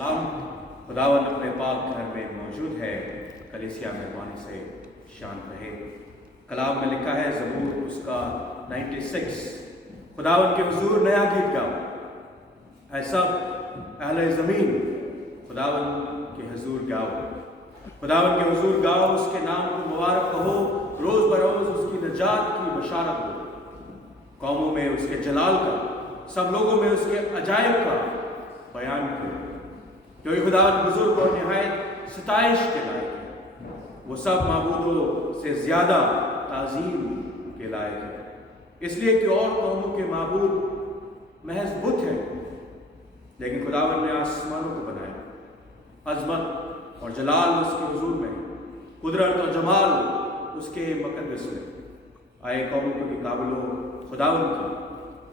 सलाम। खुदावंद अपने पाक घर में मौजूद है, कलीसिया मेहरबानी से शांत रहे। कलाम में लिखा है ज़बूर उसका 96, खुदावंद के हुजूर नया गीत गाओ। ऐ सब अहले ज़मीन खुदावंद के हुजूर गाओ, खुदावंद के हुजूर गाओ, उसके नाम को मुबारक कहो, रोज़ बरोज़ उसकी नजात की बशारत हो। कौमों में उसके जलाल का, सब लोगों में उसके अजायब का बयान करो। क्योंकि खुदावंद बुजुर्ग और निहायत सिताइश के लायक है, वो सब माबूदों से ज़्यादा ताज़ीम के लायक है। इसलिए कि और कौमों के माबूद महज बुत हैं, लेकिन खुदावंद ने आसमानों को बनाया। अज़मत और जलाल उसके हुजूर में, कुदरत और जमाल उसके मुक़द्दस में। आए कौमों के काबिलों खुदावंद की,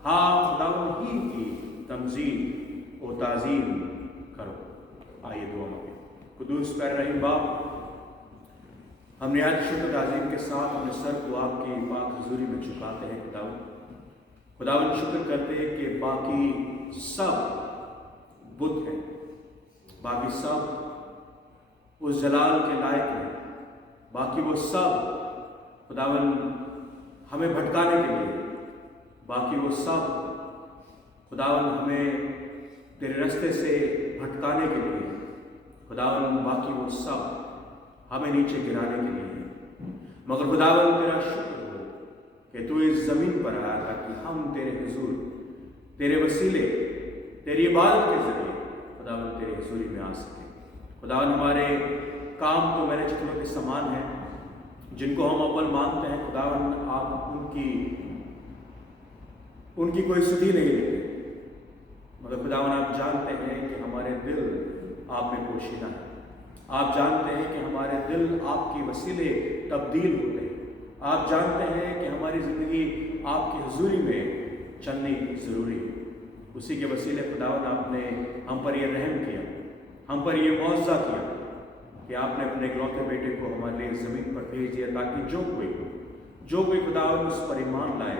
हाँ खुदावंद ही की तमजीद और ताज़ीम करो। आइए दुआ मांगे। कुदूस पर रहीम बाप, हम निहायत शुक्र ताज़ीम के साथ अपने सर को आपकी पाक हुजूरी में झुकाते हैं। खुदावंद शुक्र करते हैं कि बाकी सब बुत हैं, बाकी सब उस जलाल के लायक हैं, बाकी वो सब खुदावंद हमें भटकाने के लिए, बाकी वो सब खुदावंद हमें तेरे रास्ते से भटकाने के लिए, खुदावंद बाकी वो सब हमें नीचे गिराने के लिए। मगर खुदावंद तेरा शुक्र हो कि तू इस ज़मीन पर आया ताकि हम तेरे हुजूर, तेरे वसीले, तेरी इबादत के ज़रिए खुदावंद तेरे हुजूरी में आ सके। खुदावंद हमारे काम तो मेरे चित्रों के समान हैं, जिनको हम अव्वल मानते हैं। खुदावंद आप उनकी कोई सुधी नहीं लेते, मगर खुदावंद आप जानते हैं कि हमारे दिल आप में पोशीदा है। आप जानते हैं कि हमारे दिल आपकी वसीले तब्दील होते हैं। आप जानते हैं कि हमारी ज़िंदगी आपकी हुजूरी में चलनी ज़रूरी है। उसी के वसीले खुदावंद आपने हम पर यह रहम किया, हम पर यह मुआवजा किया कि आपने अपने इकलौते बेटे को हमारे लिए ज़मीन पर भेज दिया, ताकि जो कोई खुदावंद उस पर ईमान लाए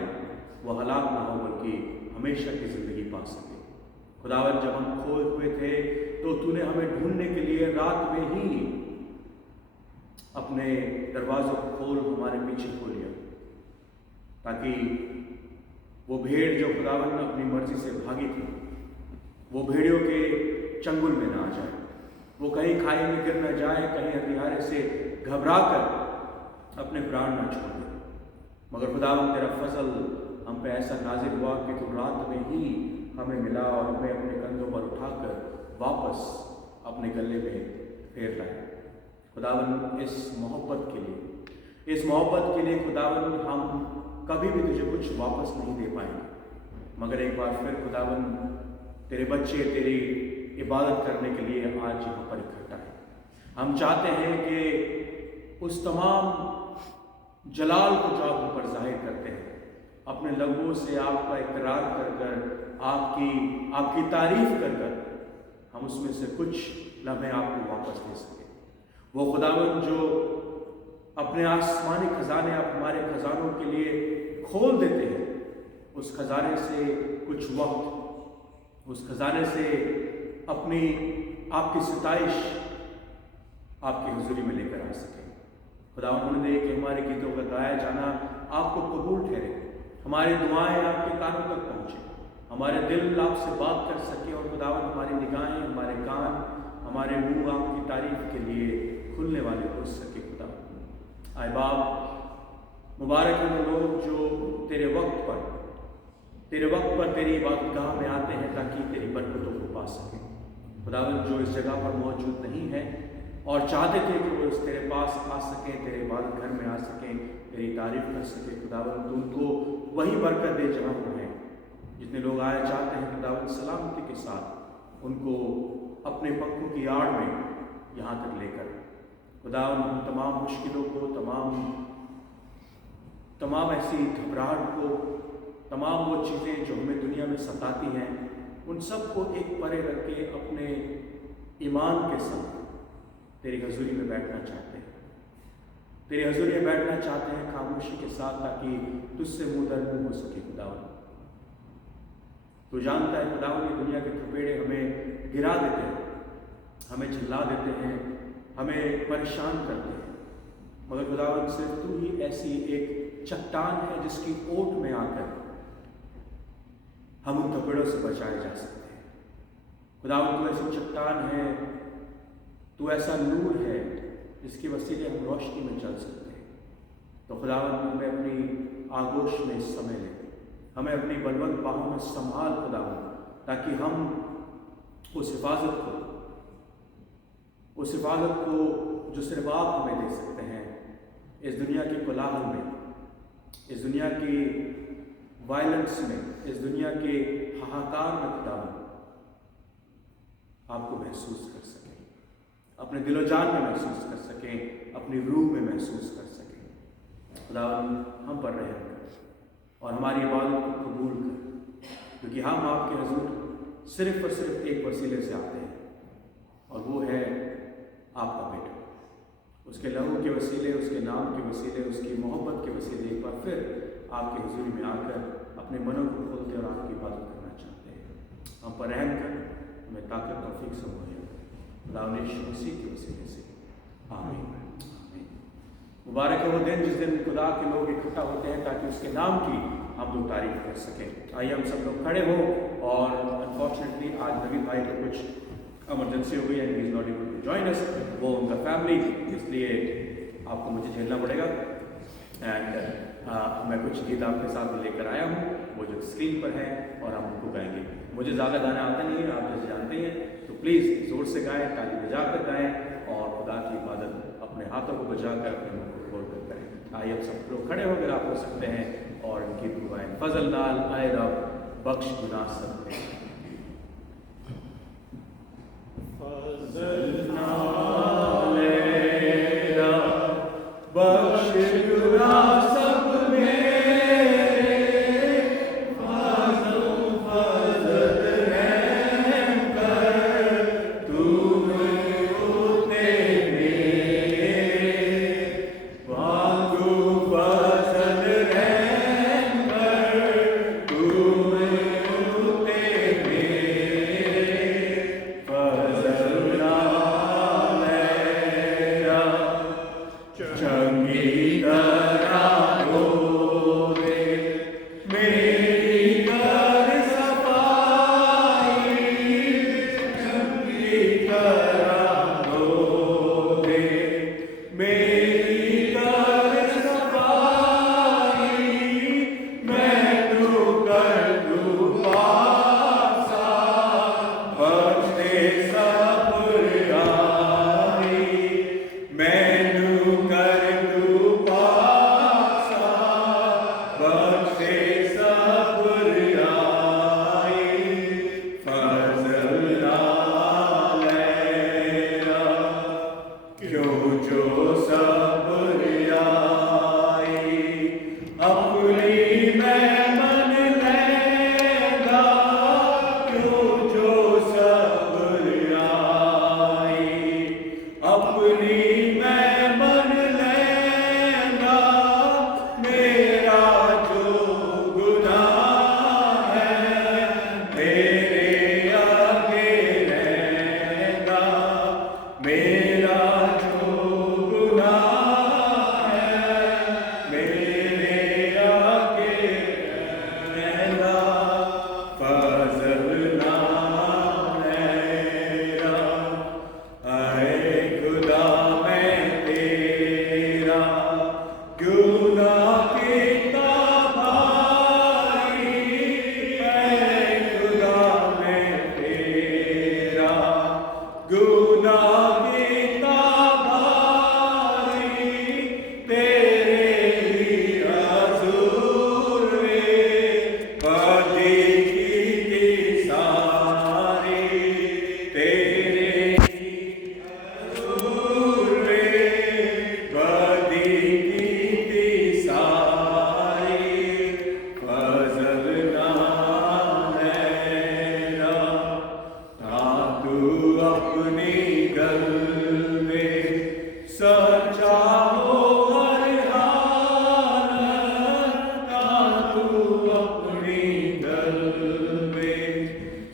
वो हलाक ना हो, बल्कि हमेशा की ज़िंदगी पा सके। खुदावंद जब हम खोए हुए थे तो तूने हमें ढूंढने के लिए रात में ही अपने दरवाज़ों को खोल हमारे पीछे खो लिया, ताकि वो भेड़ जो खुदावंद अपनी मर्जी से भागी थी, वो भेड़ियों के चंगुल में ना आ जाए, वो कहीं खाई में गिर न जाए, कहीं हथियारे से घबरा कर अपने प्राण न छोड़ दे। मगर खुदावंद तेरा फजल हम पे ऐसा नाजिल हुआ कि तू रात में ही हमें मिला और हमें अपने कंधों पर उठाकर वापस अपने गले में फेर लाया। खुदावंद इस मोहब्बत के लिए खुदावंद हम कभी भी तुझे कुछ वापस नहीं दे पाएंगे, मगर एक बार फिर खुदावंद तेरे बच्चे तेरी इबादत करने के लिए आज यहाँ पर इकट्ठा है। हम चाहते हैं कि उस तमाम जलाल को जो आप ऊपर जाहिर करते हैं, अपने लबों से आपका इकरार कर कर, आपकी तारीफ कर कर, हम उसमें से कुछ लम्हे आपको वापस दे सके। वो खुदावंद जो अपने आसमानी खजाने आप हमारे खजानों के लिए खोल देते हैं, उस खजाने से कुछ वक्त, उस खजाने से अपनी आपकी सिताइश आपकी हुजूरी में लेकर आ सके। खुदावंद ने कि हमारे गीतों का गाया जाना आपको कबूल ठहरे, हमारी दुआएं आपके कानों तक पहुँचे, हमारे दिल आपसे बात कर सके, और खुदावंद हमारी निगाहें, हमारे कान, हमारे मुंह आपकी तारीफ के लिए खुलने वाले हो सके। खुदावंद आए बाप, मुबारक हैं वो लोग जो तेरे वक्त पर तेरी इबादतगाह में आते हैं ताकि तेरी बरकतों को पा सकें। खुदावंद जो इस जगह पर मौजूद नहीं है और चाहते थे कि वो तेरे पास आ सकें, तेरे इबादत घर में आ सकें, तेरी तारीफ कर सकें, खुदावंद उनको वही बरकत दे जहाँ वो हैं। जितने लोग आए चाहते हैं खुदावंद सलामती के साथ उनको अपने पंखों की आड़ में यहाँ तक लेकर, खुदावंद तमाम मुश्किलों को, तमाम ऐसी घबराहट को, तमाम वो चीज़ें जो हमें दुनिया में सताती हैं, उन सब को एक परे रख के अपने ईमान के साथ तेरी हजूरी में बैठना चाहते हैं, तेरी हजूरी में बैठना चाहते हैं खामोशी के साथ, ताकि तुझसे मुँह दर मुँह हो सके। खुदावंद तू जानता है खुदावंद, दुनिया के थपेड़े हमें गिरा देते हैं, हमें झल्ला देते हैं, हमें परेशान करते हैं, मगर खुदावंद सिर्फ तू ही ऐसी एक चट्टान है जिसकी ओट में आकर हम उन थपेड़ों से बचाए जा सकते हैं। खुदावंद तू ऐसी चट्टान है, तू ऐसा नूर है जिसके वसीले हम रोशनी में चल सकते हैं। तो खुदावंद हमें अपनी आगोश में समय ले, हमें अपनी बलवंत बाहों में संभाल खुदावंद, ताकि हम उस हिफाजत को जो सिर्फ आप हमें दे सकते हैं, इस दुनिया के कोलाहल में, इस दुनिया की वायलेंस में, इस दुनिया के हाहाकार में खुदावंद आपको महसूस कर सकें, अपने दिलो जान में महसूस कर सकें, अपनी रूह में महसूस कर सकें। खुदावंद हम पर रहम कर और हमारी इबादत को कबूल कर, क्योंकि हम आपके हुजूर सिर्फ और सिर्फ एक वसीले से आते हैं, और वो है आपका बेटा। उसके लहू के वसीले, उसके नाम के वसीले, उसकी मोहब्बत के वसीले एक बार फिर आपके हुजूरी में आकर अपने मनों को खोलते और आपकी इबादत करना चाहते हैं। हम पर रहम कर, हमें ताकत तौफीक से मुहैया खुदा यीशु मसीह के वसीले से, आमीन। मुबारक है वो दिन जिस दिन खुदा के लोग इकट्ठा होते हैं ताकि उसके नाम की हम लोग तारीफ कर सकें। आइए हम सब लोग खड़े हो, और अनफॉर्चुनेटली आज नवीन भाई को कुछ इमरजेंसी हो गई and he is not able to join us, वो उनका फैमिली, इसलिए आपको मुझे झेलना पड़ेगा। एंड मैं कुछ गीत आपके साथ लेकर आया हूँ, वो जो स्क्रीन पर हैं, और हम उनको गाएंगे। मुझे ज़्यादा गाना आता नहीं है, आप जैसे जानते हैं, तो प्लीज़ ज़ोर से गाएं, ताली बजा कर गाएं, और खुदा की इबादत अपने हाथों को बजा कर, अपने मुँह को खोल कर करें। आइए अब सब लोग खड़े होकर आप हो सकते हैं और इनकी दुआएं। फजल नाल आए रब बख्श गुनाह सब में, फजल नाल आए रब बख्श गुनाह सब में,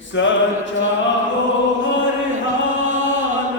सच्चा हो हर हाल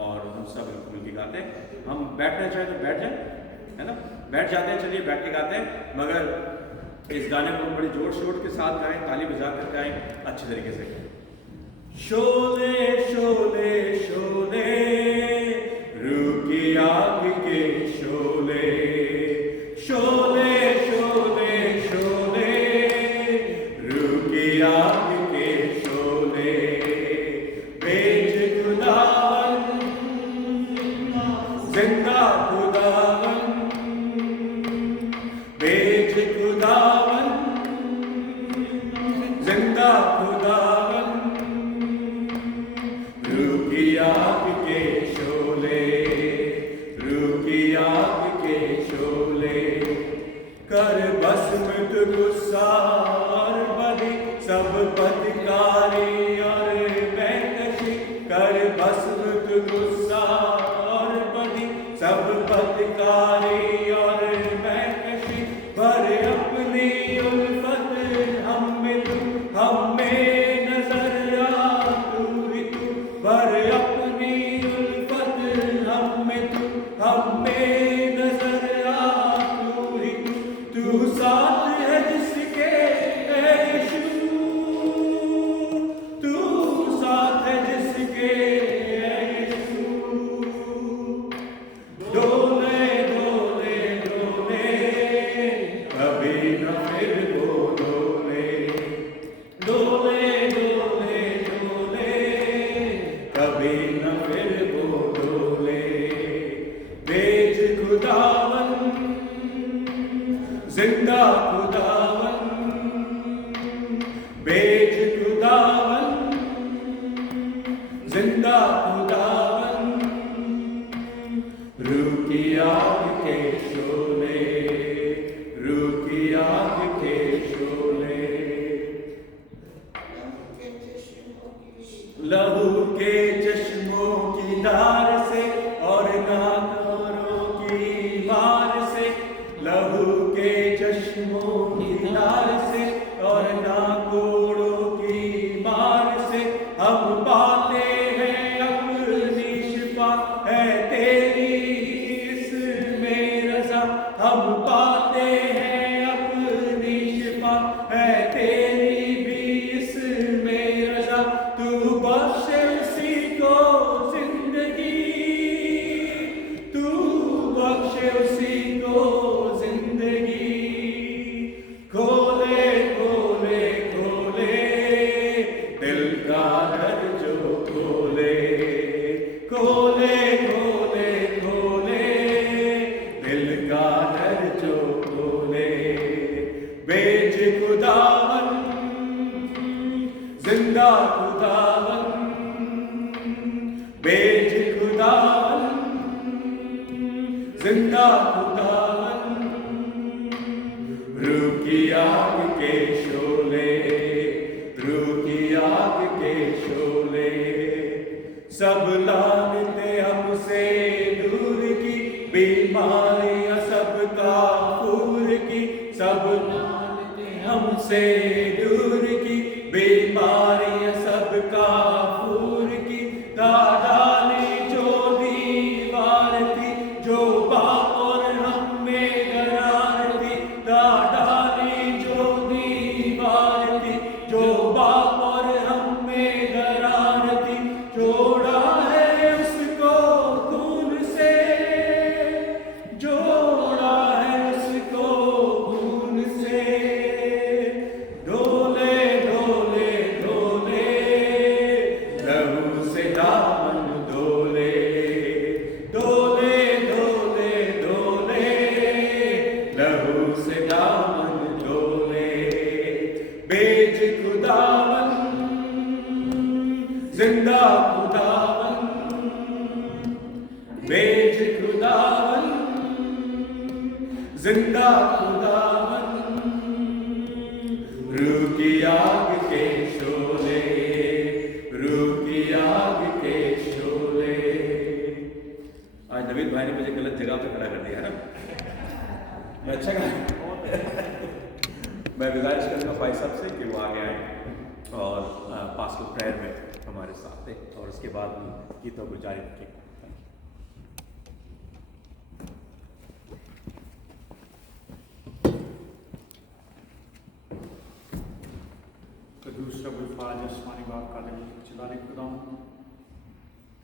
اور ہم سب مل کے گاتے ہیں. ہم بیٹھنا چاہیں تو بیٹھ جائیں, ہے نا, بیٹھ جاتے ہیں, چلیے بیٹھ کے گاتے ہیں, مگر اس گانے کو ہم بڑے جوڑ شور کے ساتھ گائیں, تالی بجا کر گائیں, اچھے طریقے سے گائیں. شولے شولے شولے روح کی آگ کے شولے, شولے شولے شولے روح کی آگ کے شولے, بیچ خداون زندہ خداون, بیچ خداون زندہ خداون, روح کی آگ کے شولے, روح کی آگ کے شولے, کر بسم تو غصہ اور بدی سب بدکاری اور بےکشی, کر بسم تو غصہ اور بدی سب بدکاری اور بےکشی, بھر اپنی الفت ہم میں تو, ہم میں نظر آ تو ہی تو, بھر اپنی الفت ہم میں تو, ہم میں نظر آ تو ہی تو, تو ساتھ ہے جس کے اے یشوع, تو ساتھ ہے جس کے اے یشوع, ڈولے ڈولے ڈولے کبھی نہ پھر وہ ڈولے, ڈولے ڈولے ڈولے کبھی نہ پھر وہ ڈولے, بیچ خداون زندہ خداون, بیچ خداون زندہ خداون, روح کی آگ کے شولے, روح کی آگ کے شولے, لہو کے چشموں کی دھار سے اور ناکاروں کی مار سے, لہو کے چشموں کی دھار سے اور ناکوڑوں کی مار سے, ہم پاتے ہیں اپنی شفا ہے تیری اس میں رضا, ہم پاتے ہیں اپنی شفا ہے تیری بھی اس میں رضا, تو بخشے اسی کو زندگی, تو بخشے اسی کو زندگی, کھولے کھولے کھولے دل کا در جو کھولے, کھولے کھولے کھولے دل کا در جو کھولے, بیچ خداون زندہ خداون, بیچ خداون زندہ خداون, روح کی آگ کے شولے, روح کی آگ کے شولے, سب لعنتیں ہم سے دور کی, بیماریاں سب کافور کی, سب لعنتیں ہم سے دور کی, بیماریاں سب کافور کی, دادانی جو دیوار تھی جو باپ اور ہم میں درار تھی, دادانی جو دیوار تھی جو باپ اور ہم میں درار تھی, جوڑا ہے اس کو خون سے, جوڑا ہے اس کو خون سے, ڈولے ڈولے ڈولے لہو سے دامن ڈولے, ڈولے ڈولے ڈولے لہو سے دامن ڈولے, بیچ خداون زندہ خداون, بیچ خداون زندہ خداون, روح کی آگ کے شولے, روح کی آگ کے شولے. آج نوید بھائی نے مجھے غلط جگہ پہ کھڑا کر دیا ہے نا, میں اچھا کہا. میں گزارش کروں گا بھائی صاحب سے کہ وہ آگے آئیں اور پاسٹر پریئر میں ہمارے ساتھ ہیں, اور اس کے بعد گیتوں کو جاری رکھیں.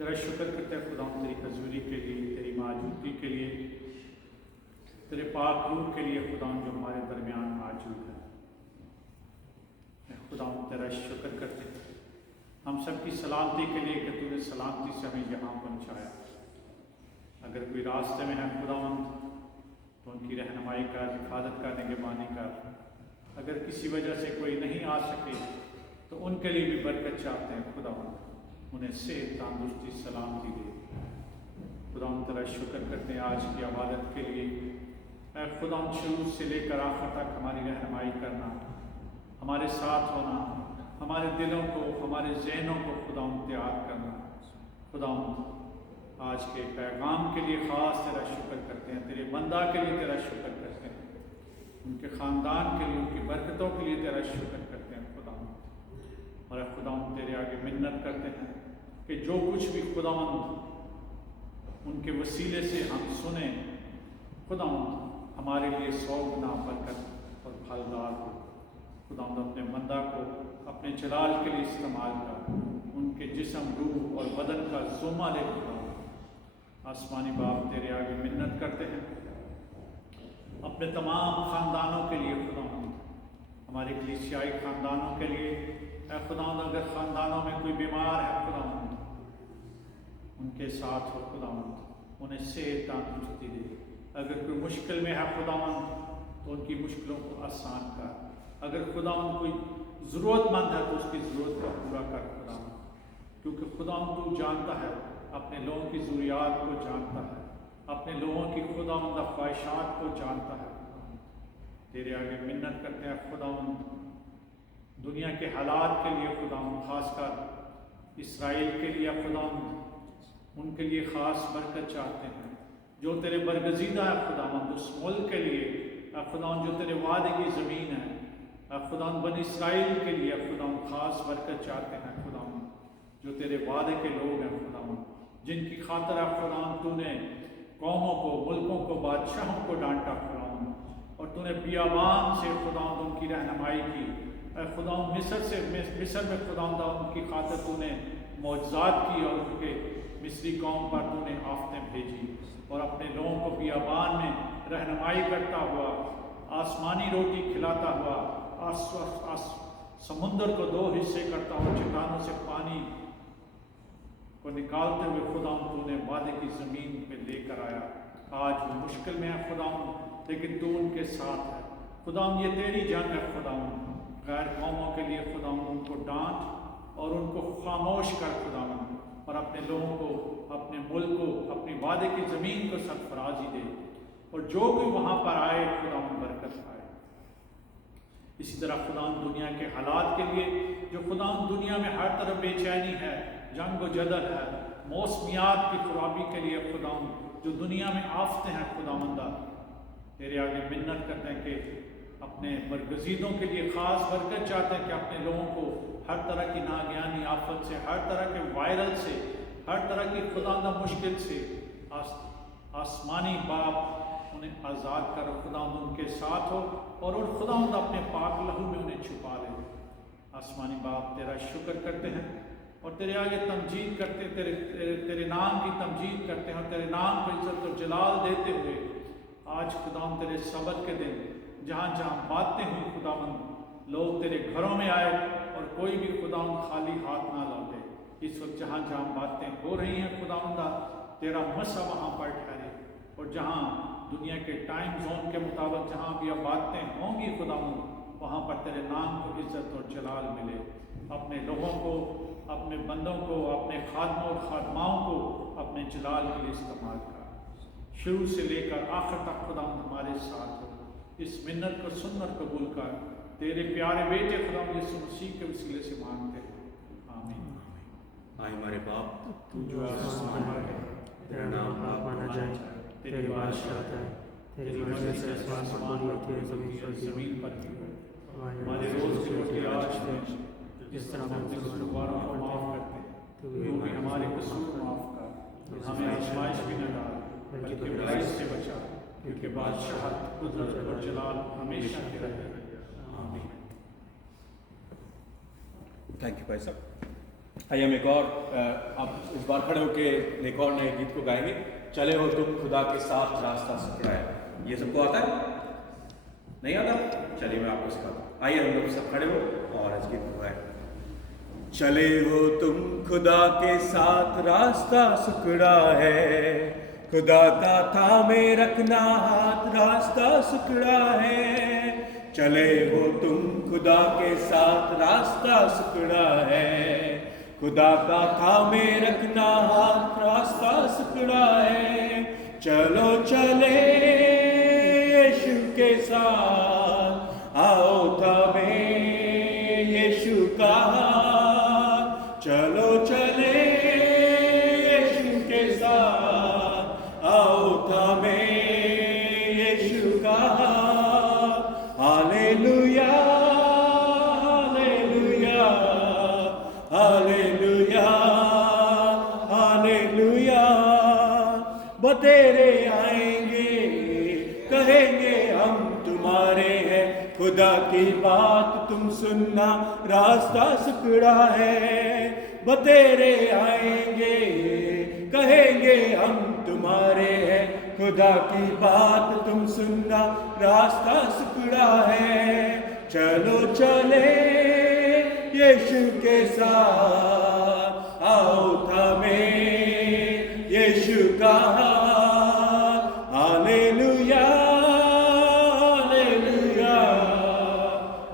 तेरा शुक्र करते हैं खुदा तेरी हजूरी के लिए, तेरी मौजूदगी के लिए, तेरे पाक रूह के लिए खुदा जो हमारे दरमियान मौजूद है। खुदा तेरा शुक्र करते हैं हम सब की सलामती के लिए कि तूने सलामती से हमें यहाँ पहुँचाया। अगर कोई रास्ते में है खुदावंद तो उनकी रहनुमाई कर, हिफाजत कर, निगहबानी कर। अगर किसी वजह से कोई नहीं आ सके तो उनके लिए भी बरकत चाहते हैं खुदावंद, उन्हें सेहत, तंदुरुस्ती, सलामती दे। खुदावंद तेरा शुक्र करते हैं आज की इबादत के लिए। खुदावंद शुरू से लेकर आखिर तक हमारी रहनुमाई करना, हमारे साथ होना, हमारे दिलों को, हमारे जहनों को खुदावंद तैयार करना। खुदावंद आज के पैगाम के लिए ख़ास तेरा शुक्र करते हैं, तेरे बंदा के लिए तेरा शुक्र करते हैं, उनके ख़ानदान के लिए, उनकी बरकतों के लिए तेरा शुक्र करते हैं खुदावंद। और खुदावंद तेरे आगे मिन्नत करते हैं कि जो कुछ भी खुदावंद उनके वसीले से हम सुने खुदावंद हमारे लिए 100 गुना बरकत और फलदार हो। खुदावंद अपने बंदा को अपने जलाल के लिए इस्तेमाल कर, उनके जिस्म, रूह और बदन का ज़ुम्मा ले। आसमानी बाप तेरे आगे मिन्नत करते हैं अपने तमाम ख़ानदानों के लिए खुदावंद, हमारे कलीसियाई ख़ानदानों के लिए। खुदावंद अगर ख़ानदानों में कोई बीमार है खुदावंद उनके साथ हो खुदावंद, उन्हें सेहत, तंदुरुस्ती दे। अगर कोई मुश्किल में है खुदावंद तो उनकी मुश्किलों को आसान कर। अगर खुदावंद कोई ज़रूरतमंद है तो उसकी ज़रूरत को पूरा कर खुदावंद, क्योंकि खुदावंद तू जानता है, अपने लोगों की ज़रूरियात को जानता है, अपने लोगों की खुदावंद ख्वाहिशात को जानता है। तेरे आगे मिन्नत करते हैं खुदावंद दुनिया के हालात के लिए खुदावंद, ख़ासकर इस्राएल के लिए खुदावंद, उनके लिए ख़ास बरकत चाहते हैं। जो तेरे बरगज़ीदा है खुदावंद उस मुल्क के लिए खुदावंद, जो तेरे वादे की ज़मीन है खुदावंद, बनी इस्राएल के लिए खुदावंद ख़ास बरकत चाहते हैं खुदावंद, जो तेरे वादे के लोग हैं खुदावंद, जिनकी खातिर खुदावंद तूने कौमों को, मुल्कों को, बादशाहों को डांटा खुदावंद, और तूने बियाबान से खुदावंद उनकी रहनुमाई की। खुदावंद मिस्र में खुदावंद उनकी खातिर तूने मौजज़ात की और उनके मिस्री कौम पर तूने आफतें भेजी, और अपने लोगों को बियाबान में रहनुमाई करता हुआ, आसमानी रोटी खिलाता हुआ, समुंदर को 2 हिस्से करता हुआ, चट्टानों से पानी को निकालते हुए खुदावंद तूने वादे की ज़मीन पे लेकर आया। आज वो मुश्किल में है खुदावंद, लेकिन तू उनके साथ है खुदावंद। ये तेरी जंग है खुदावंद। गैर कौमों के लिए खुदावंद उनको डांट और उनको खामोश कर खुदावंद, और अपने लोगों को, अपने मुल्क को, अपनी वादे की ज़मीन को सरफराजी दे, और जो कोई वहाँ पर आए खुदावंद बरकत पाए। इसी तरह खुदावंद दुनिया के हालात के लिए, जो खुदावंद दुनिया में हर तरफ बेचैनी है, जंग व जदल है, मौसमियात की खराबी के लिए खुदावंद, जो दुनिया में आफतें हैं खुदावंदा, तेरे आगे मिन्नत करते हैं कि अपने बरगज़ीदों के लिए ख़ास बरकत चाहते हैं कि अपने लोगों को हर तरह की नागयानी आफत से, हर तरह के वायरल से, हर तरह की खुदावंदा मुश्किल से आसमानी बाप उन्हें आज़ाद कर, खुदावंद उनके साथ हो, और उन खुदावंद अपने पाक लहू में उन्हें छुपा ले। आसमानी बाप तेरा शुक्र करते हैं और तेरे आगे तमजीद करते, तेरे नाम की तमजीद करते हैं, और तेरे नाम को इज्जत और जलाल देते हुए आज खुदावंद तेरे सबत के दिन जहाँ जहाँ बातें हुई खुदावंद, लोग तेरे घरों में आए और कोई भी खुदावंद खाली हाथ ना लौटे। इस वक्त जहाँ जहाँ बातें हो रही हैं खुदावंदा, तेरा मसा वहाँ पर ठहरे, और जहाँ दुनिया के टाइम जोन के मुताबिक जहाँ भी अब बातें होंगी खुदावंद, वहाँ पर तेरे नाम को इज्जत और जलाल मिले। अपने लोगों को, अपने बंदों को, अपने खादमों और खादमाओं को अपने जलाल के लिए इस्तेमाल कर। शुरू से लेकर आखिर तक खुदावंद हमारे साथ हो। इस मिन्नत को सुन और कबूल कर, तेरे प्यारे बेटे खुदावंद यीशु मसीह के वसीले से मांगते हैं, आमीन। आए हमारे बाप तू जो आसमान पर है, तेरा नाम पाक माना जाए, तेरी बादशाहत है, तेरी मर्ज़ी से आसमान पर पूरी होती है, ज़मीन पर भी हो। हमारे रोज़ की रोटी आज दे, जिस तरह हम अपने कसूरवारों को माफ़ करते हैं, तू भी हमारे कसूर माफ़ कर। हमें आज़माइश में न डाल, बल्कि बुराई से बचा, क्योंकि बादशाहत, कुदरत और जलाल हमेशा के रहे। आमीन। थैंक यू भाई साहब। आइए हम एक और आप इस बार खड़े होकर एक और नए गीत को गाएंगे, चले हो तुम खुदा के साथ रास्ता सिकड़ाया। ये सबको आता है? नहीं आता? चलिए मैं आपको सिखाता हूँ। आइए हम लोग सब खड़े हो और इस गीत को गाएं। चले हो तुम खुदा के साथ रास्ता सिकड़ा है, खुदा का थामे रखना हाथ रास्ता सिकड़ा है। चले हो तुम खुदा के साथ रास्ता सिकड़ा है, खुदा का थामे रखना हाथ रास्ता सिकड़ा है। चलो चले यीशु के साथ, आओ थामे यीशु का हाथ। चलो चले यीशु के साथ, आओ थामे यीशु का हाथ। Hallelujah hallelujah hallelujah hallelujah. बतेरे आएंगे कहेंगे हम तुम्हारे हैं, खुदा की बात तुम सुनना रास्ता सिकड़ा है। बतेरे आएंगे कहेंगे हम तुम्हारे हैं, खुदा की बात तुम सुनना रास्ता सिकड़ा है। चलो चले यीशु के साथ, आओ थामे यीशु का हाथ। Hallelujah hallelujah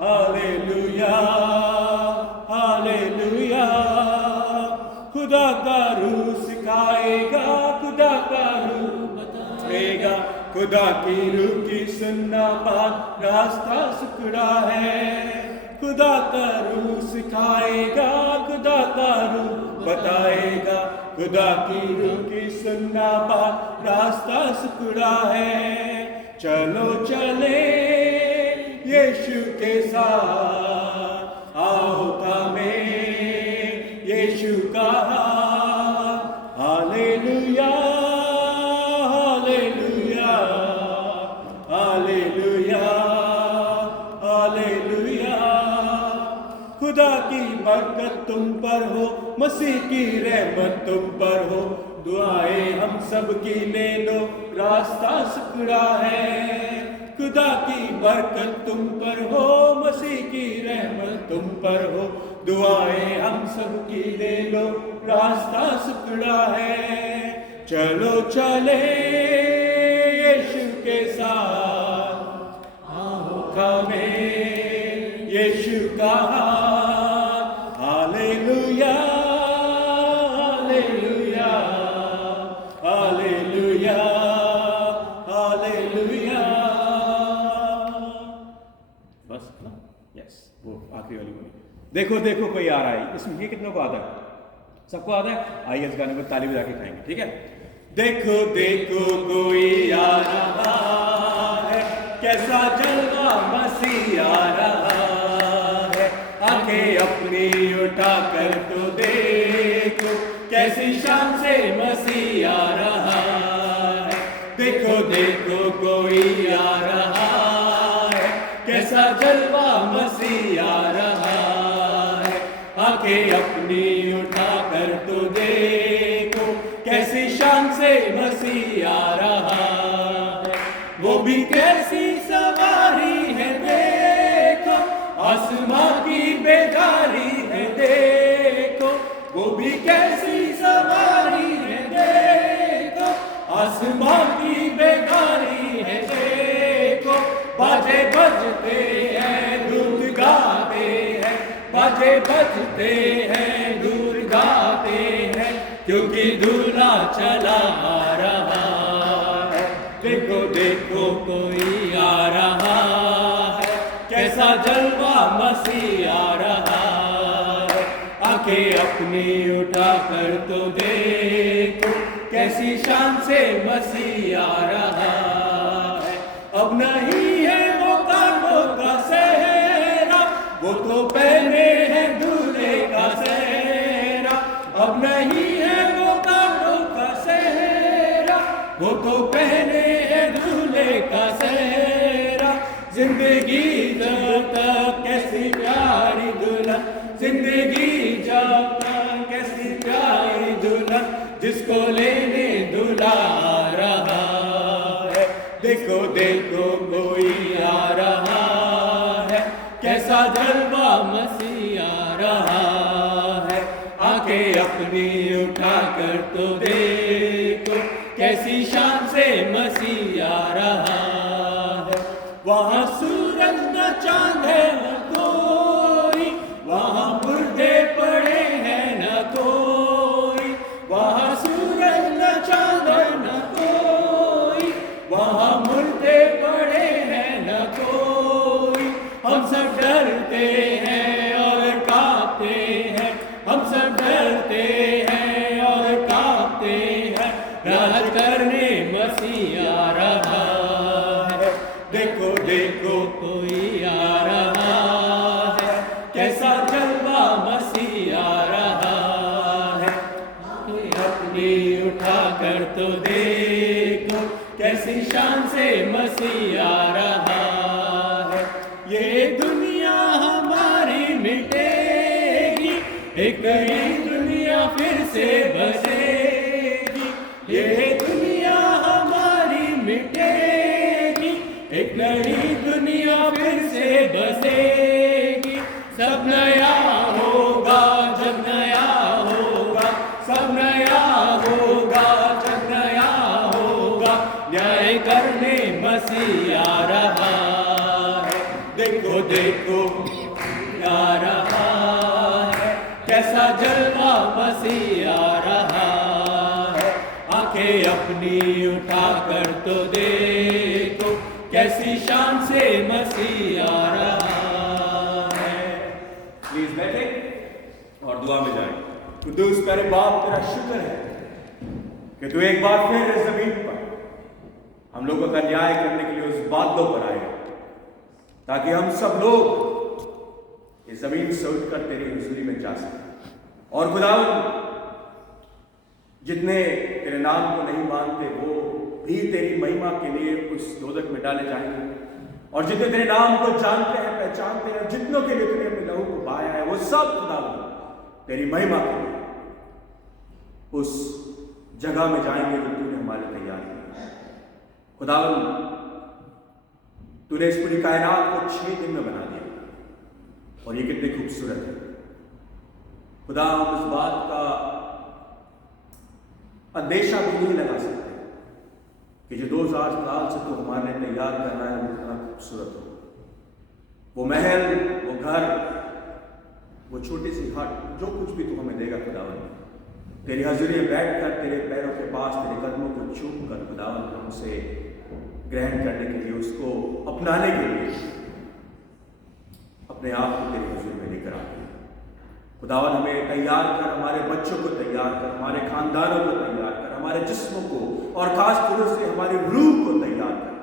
hallelujah hallelujah. खुदा का रूह सिखाएगा, खुदा का रूह बताएगा, खुदा की रूह की सुनना बात रास्ता सिकड़ा है। खुदा का रूह सिखाएगा, खुदा का रूह बताएगा, खुदा की रूह की सुनना बात रास्ता सिकड़ा है। चलो चले यीशु के साथ, आओ थामे यीशु का हाथ। Hallelujah hallelujah hallelujah hallelujah. खुदा की बरकत तुम पर हो, मसीह की रहमत तुम पर हो, दुआएं हम सब की ले लो रास्ता सिकड़ा है। खुदा की बरकत तुम पर हो, मसीह की रहमत तुम पर हो, दुआएं हम सब की ले लो रास्ता सिकड़ा है। चलो चले यीशु के साथ, आओ थामे यीशु का हाथ। Hallelujah hallelujah hallelujah hallelujah. बस ना? यस, वो आखिरी वाली बोली। देखो देखो कोई आ रहा है, इसमें ये कितनों को आता है? सबको आता है? आइए इस गाने को ताली बजा के खाएंगे, ठीक है? देखो देखो कोई आ रहा है, कैसा जलवा मसीह आ रहा है। आंखें अपनी उठा कर तो देखो, कैसी शान से मसीह आ रहा है। देखो देखो कोई आ रहा है, कैसा जलवा मसीह आ रहा है। आंखें अपनी उठा कर तो देखो, कैसी शान से मसीह आ रहा है। वो भी कैसी सवारी है देखो, आसमां की बेदारी है देखो। वो भी कैसी सवारी है देखो, आसमां की बेदारी है देखो। बाजे बजते हैं दूध गाते हैं, बाजे बजते हैं दूध गाते हैं, क्योंकि दूल्हा चला आ रहा है। देखो देखो कोई आ रहा है, कैसा जलवा मसीह आ रहा है। आंखें अपनी उठा कर तो देखो, कैसी शान से मसीह आ रहा है। अब नहीं है वो कांटों का सेहरा, वो तो पहने हैं दूल्हे का सेहरा। अब नहीं है वो कांटों का सेहरा, वो तो पहने हैं दूल्हे का सेहरा। जिंदगी जब तक कैसी प्यारी दुल्हन, जिंदगी जब तक जिसको लेने दूल्हा आ रहा है। देखो देखो कोई आ रहा है, कैसा जलवा मसीह आ रहा है। आंखें अपनी उठा कर तो देखो, कैसी शान से मसीह आ रहा है। वहाँ सूरज न चांद है न कोई, वहाँ मुर्दे पड़े हैं न कोई। वहाँ सूरज न चांद है न कोई, वहाँ मुर्दे पड़े हैं न कोई। हम सब डरते हैं और कांपते हैं, हम सब डरते हैं और कांपते हैं। राहत करने मसीह आ रहा है। देखो देखो कोई आ रहा है, कैसा जलवा मसीह आ रहा है। अपनी उठा कर तो देखो, कैसी शान से मसीह आ रहा है। ये दुनिया हमारी मिटेगी, एक नई दुनिया फिर से बसेगी। ये दुनिया हमारी मिटेगी, एक नई दुनिया फिर से बसेगी। सब नया होगा जब नया होगा, सब नया होगा जब नया होगा। न्याय करने मसीह आ रहा है। देखो देखो आ रहा है, कैसा जलवा मसीह आ रहा है। आंखें अपनी उठा कर तो देखो, कैसी शान से मसीह आ रहा है। प्लीज बैठे और दुआ में जाएं। कुद्दूस प्यारे बाप, तेरा शुक्र है कि तू एक बार फिर इस जमीन पर हम लोगों का न्याय करने के लिए उस बादलों पर आए, ताकि हम सब लोग इस जमीन से उठकर तेरी हुजूरी में जा सकें। और खुदावंद, जितने तेरे नाम को नहीं मानते वो भी तेरी महिमा के लिए उस दोजख में डाले जाएंगे, और जितने तेरे नाम को जानते हैं, पहचानते हैं, जितनों के लिए तूने अपने लहू को बहाया है, वो सब खुदावंद तेरी महिमा के लिए उस जगह में जाएंगे जो तूने हमारे लिए तैयार किया। खुदावंद, तूने इस पूरी कायनात को 6 दिन में बना दिया, और ये कितनी खूबसूरत है। खुदा, हम इस बात का अंदेशा भी नहीं लगा सकते कि जो 2000 साल से तू हमारे लिए तैयार कर रहा है वो कितना खूबसूरत हो। वो महल, वो घर, वो छोटी सी हट, जो कुछ भी तू हमें देगा खुदावंद, तेरी हजूरी में बैठकर तेरे पैरों के पास तेरे कदमों को चूम कर खुदावंद हमसे ग्रहण करने के लिए, उसको अपनाने के लिए अपने आप को तेरी हजूरी में लेकर आते हैं। खुदावन, हमें तैयार कर, हमारे बच्चों को तैयार कर, हमारे खानदानों को तैयार कर, हमारे जिस्मों को और खास तौर से हमारी रूह को तैयार कर,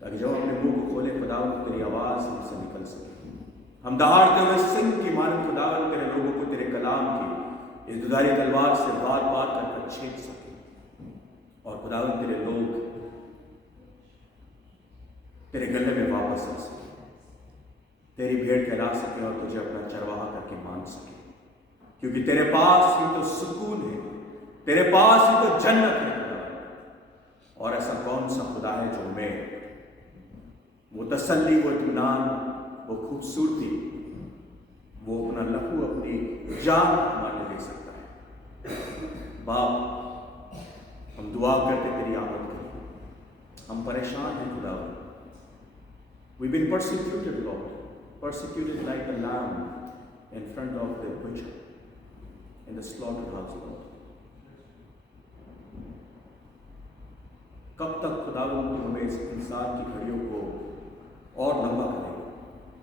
ताकि जब अपने मुंह को खोले खुदावन तेरी आवाज हमसे निकल सके। हम दहाड़ते हुए सिंह की मानव खुदावन तेरे लोगों को तेरे कलाम की इस दुधारी तलवार से बार बार कर छेद सके, और खुदावन तेरे लोग तेरे गले में वापस आ सके, तेरी भेड़ कहला सके और तुझे अपना चरवाहा करके मान सके। क्योंकि तेरे पास ही तो सुकून है, तेरे पास ही तो जन्नत है। और ऐसा कौन सा खुदा है जो हमें वो तसल्ली, वो इत्मीनान, वो खूबसूरती, वो अपना लहू, अपनी जान हमारे लिए दे सकता है। बाप, हम दुआ करते तेरी आमद करें। हम परेशान हैं खुदावंद। We've been persecuted, Lord, persecuted like a lamb in front of the butcher in the slaughterhouse, Lord. कब तक खुदावंद तू हमें इस इंसान की घड़ियों को और लंबा करेगा?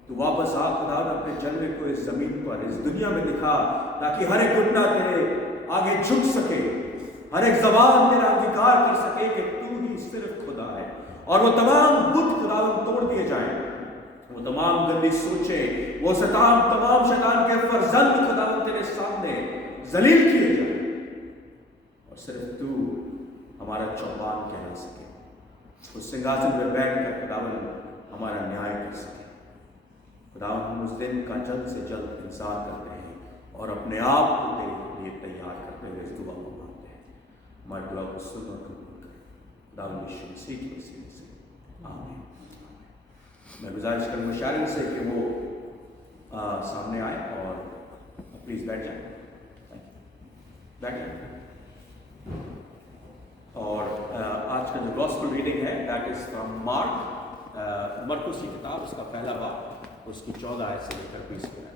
तू वापस आ खुदावंद, अपने जलवे को इस जमीन पर, इस दुनिया में दिखा, ताकि हर एक घुटना तेरे आगे झुक सके, हर एक जबान तेरा अंगीकार कर सके कि तू ही सिर्फ खुदा है। और वो तमाम बुत खुदावंद तोड़ दिए जाएं, वो तमाम गंदी सोचें, वो तमाम शैतान के फर्जंद खुदावंद तेरे सामने जलील किए जाएं, और सिर्फ तू हमारा चौपान कहला सके, उस सिंहासन पर बैठकर खुदावंद हमारा न्याय कर सके। खुदावंद, हम उस दिन का जल्द से जल्द इंतजार करते हैं और अपने आप को तेरे लिए तैयार करते हुए इस दुआ को मांगते हैं। हमारे दुआ को सुन और कबूल कर, खुदावंद यीशु मसीह के वसीले से, आमीन। मैं गुजारिश करूँगा शारिन से कि वो सामने आए और प्लीज़ बैठ जाए, बैठ जाए। और आज का जो गॉस्पेल रीडिंग है दैट इज फ्रॉम मार्क, मरकुस की किताब, उसका पहला बाब, उसकी 14 आयत से लेकर 20 के तक।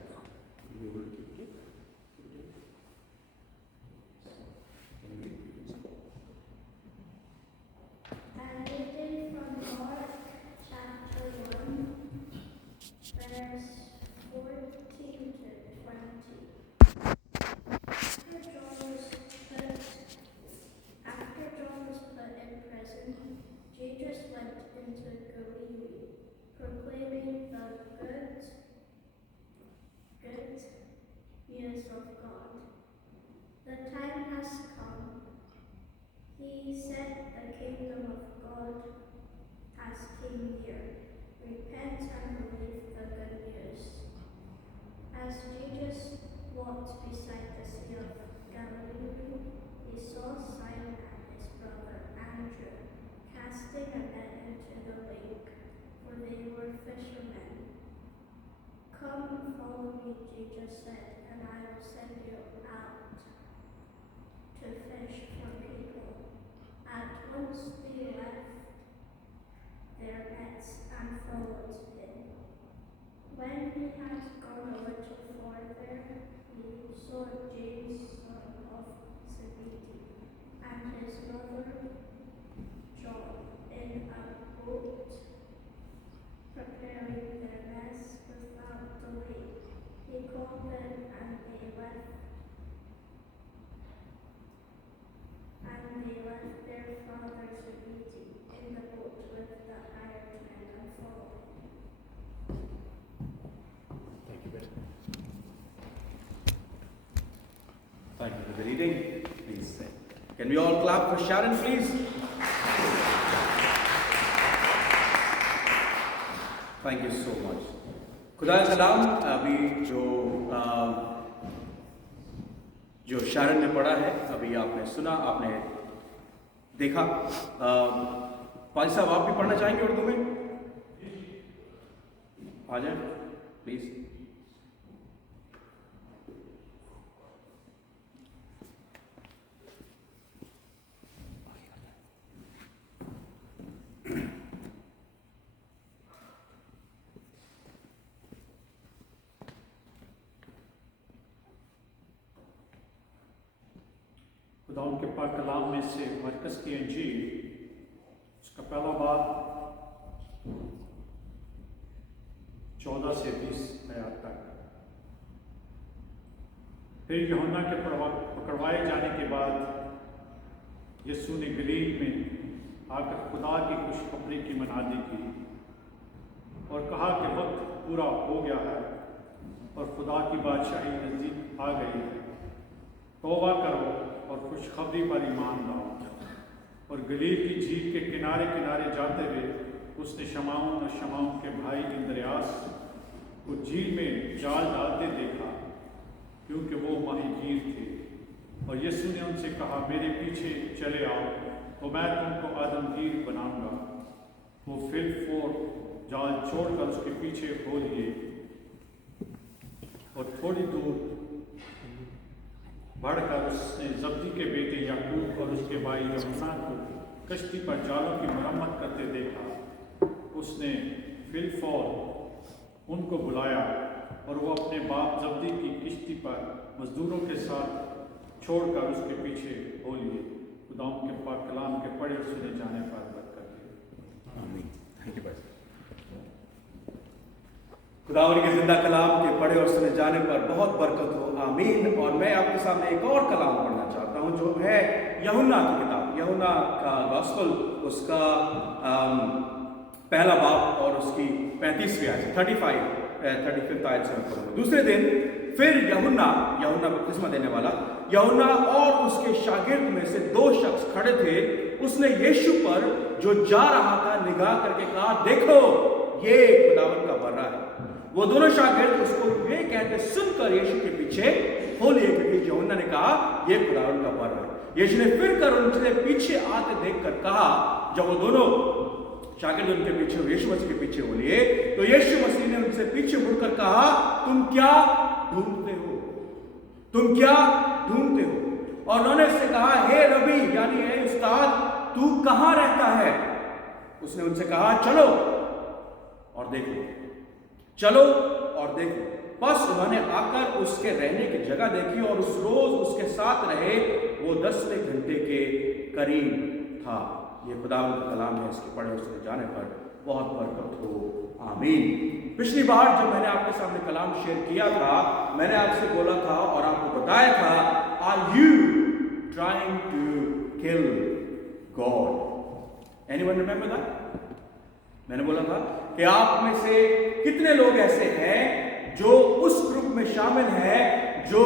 News of God. The time has come. He said the kingdom of God has come near. Repent and believe the good news. As Jesus walked beside the Sea of Galilee, he saw Simon and his brother Andrew casting a net into the lake, for they were fishermen. Come and follow me, Jesus said, and I will send you out to fish for people. At once they left their nets and followed him. When he had gone a little farther, he saw James, son of Zebedee, and his brother John in a boat preparing their nets without delay. He called them, and they left their father Zebedee in the boat with the hired men and followed him. Thank you, Ben. Thank you for the reading. Please say. Can we all clap for Sharon, please? Thank you so much. खुदा सलाम। अभी जो शारन ने पढ़ा है, अभी आपने सुना, आपने देखा। पाजी साहब आप भी पढ़ना चाहेंगे उर्दू में? आ जाए प्लीज। खुदा उनके पाक कलाम में से मरकस की अंजील, उसका पहला बाब 14 से 20 आयत तक। फिर यूहन्ना के पकड़वाए जाने के बाद यीशु ने गलील में आकर खुदा की खुशखबरी की मनादी की और कहा कि वक्त पूरा हो गया है और खुदा की बादशाही नज़दीक आ गई है। तौबा करो और खुशखबरी पर ईमान लाओ। और गलील की झील के किनारे किनारे जाते हुए उसने शमाउन और शमाउन के भाई इंद्रियास को झील में जाल डालते देखा, क्योंकि वो माहीगीर थे। और यीशु ने उनसे कहा, मेरे पीछे चले आओ तो मैं तुमको आदमगीर बनाऊंगा। वो फिर जाल छोड़कर उसके पीछे हो लिए और थोड़ी दूर बढ़कर उसने जब्दी के बेटे याकूब और उसके भाई यूहन्ना को कश्ती पर जालों की मरम्मत करते देखा। उसने फिलफौर उनको बुलाया और वो अपने बाप जब्दी की किश्ती पर मजदूरों के साथ छोड़कर उसके पीछे हो लिए। खुदा के पाक कलाम के पढ़े सुने जाने पर बरकत दे। आमीन। थैंक यू भाई। खुदावंद के जिंदा कलाम के पढ़े और सुने जाने पर बहुत बरकत हो, आमीन। और मैं आपके सामने एक और कलाम पढ़ना चाहता हूँ जो है यूहन्ना की किताब, यूहन्ना का गॉस्पेल, उसका पहला बाब और उसकी 35वीं आयत 35 आयत से मैं पढ़ूंगा। दूसरे दिन फिर यूहन्ना बपतिस्मा देने वाला यूहन्ना और उसके शागिर्द में से 2 शख्स खड़े थे। उसने यीशु पर जो जा रहा था निगाह करके कहा, देखो ये खुदावंद का बर्रा है। वो दोनों शागिर्द उसको ये कहते सुनकर यीशु के पीछे खोलिए, क्योंकि यूहन्ना ने कहा यह खुदावन का पर्व है। यीशु ने फिर कर उनसे पीछे आते देखकर कहा, जब वो दोनों शागिर्द उनके पीछे यीशु मसीह के पीछे बोलिए, तो यीशु मसीह ने उनसे पीछे मुड़कर कहा, तुम क्या ढूंढते हो? तुम क्या ढूंढते हो? और उन्होंने उससे कहा, हे रबी, यानी हे उस्ताद, तू कहां रहता है? उसने उनसे कहा, चलो और देखो, चलो और देखो। बस उन्होंने आकर उसके रहने की जगह देखी और उस रोज उसके साथ रहे। वो 10वें घंटे के करीब था। ये खुदावंद का कलाम है, इसके पढ़े उसके जाने पर बहुत बरकत हो, आमीन। पिछली बार जब मैंने आपके सामने कलाम शेयर किया था, मैंने आपसे बोला था और आपको बताया था, are you trying to kill God? Anyone remember that? मैंने बोला था कि आप में से कितने लोग ऐसे हैं जो उस ग्रुप में शामिल है जो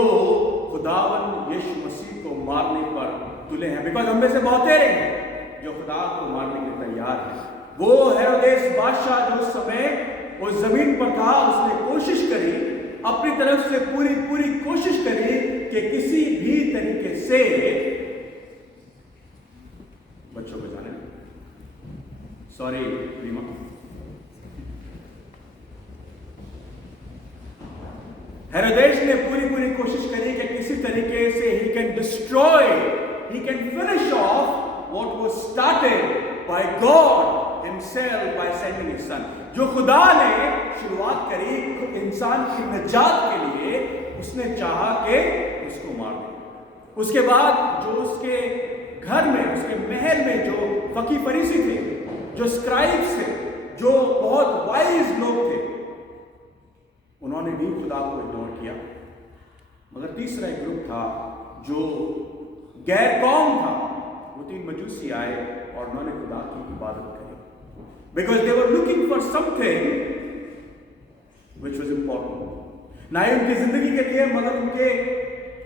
खुदावन यीशु मसीह को मारने पर तुले हैं। बिकॉज हम में से बहुत हैं जो खुदा को मारने के लिए तैयार है। वो हेरोदेस बादशाह जो उस समय उस जमीन पर था, उसने कोशिश करी, अपनी तरफ से पूरी कोशिश करी कि किसी भी तरीके से बच्चों को जाने, सॉरी रीमा, हेरोदेस ने पूरी कोशिश करी कि किसी तरीके से he can destroy, he can finish off what was started by God himself by sending his son। जो खुदा ने शुरुआत करी इंसान की निजात के लिए, उसने चाहा कि उसको मार दे। उसके बाद जो उसके घर में, उसके महल में जो फकी फरीसी थे, जो स्क्राइब्स थे, जो बहुत वाइज लोग थे, उन्होंने भी खुदा को इग्नोर किया। मगर तीसरा एक ग्रुप था जो गैर कौम था, वो 3 मजूसी आए और उन्होंने खुदा की इबादत करी। Because they were looking for something which was important, ना ही उनकी जिंदगी के लिए मगर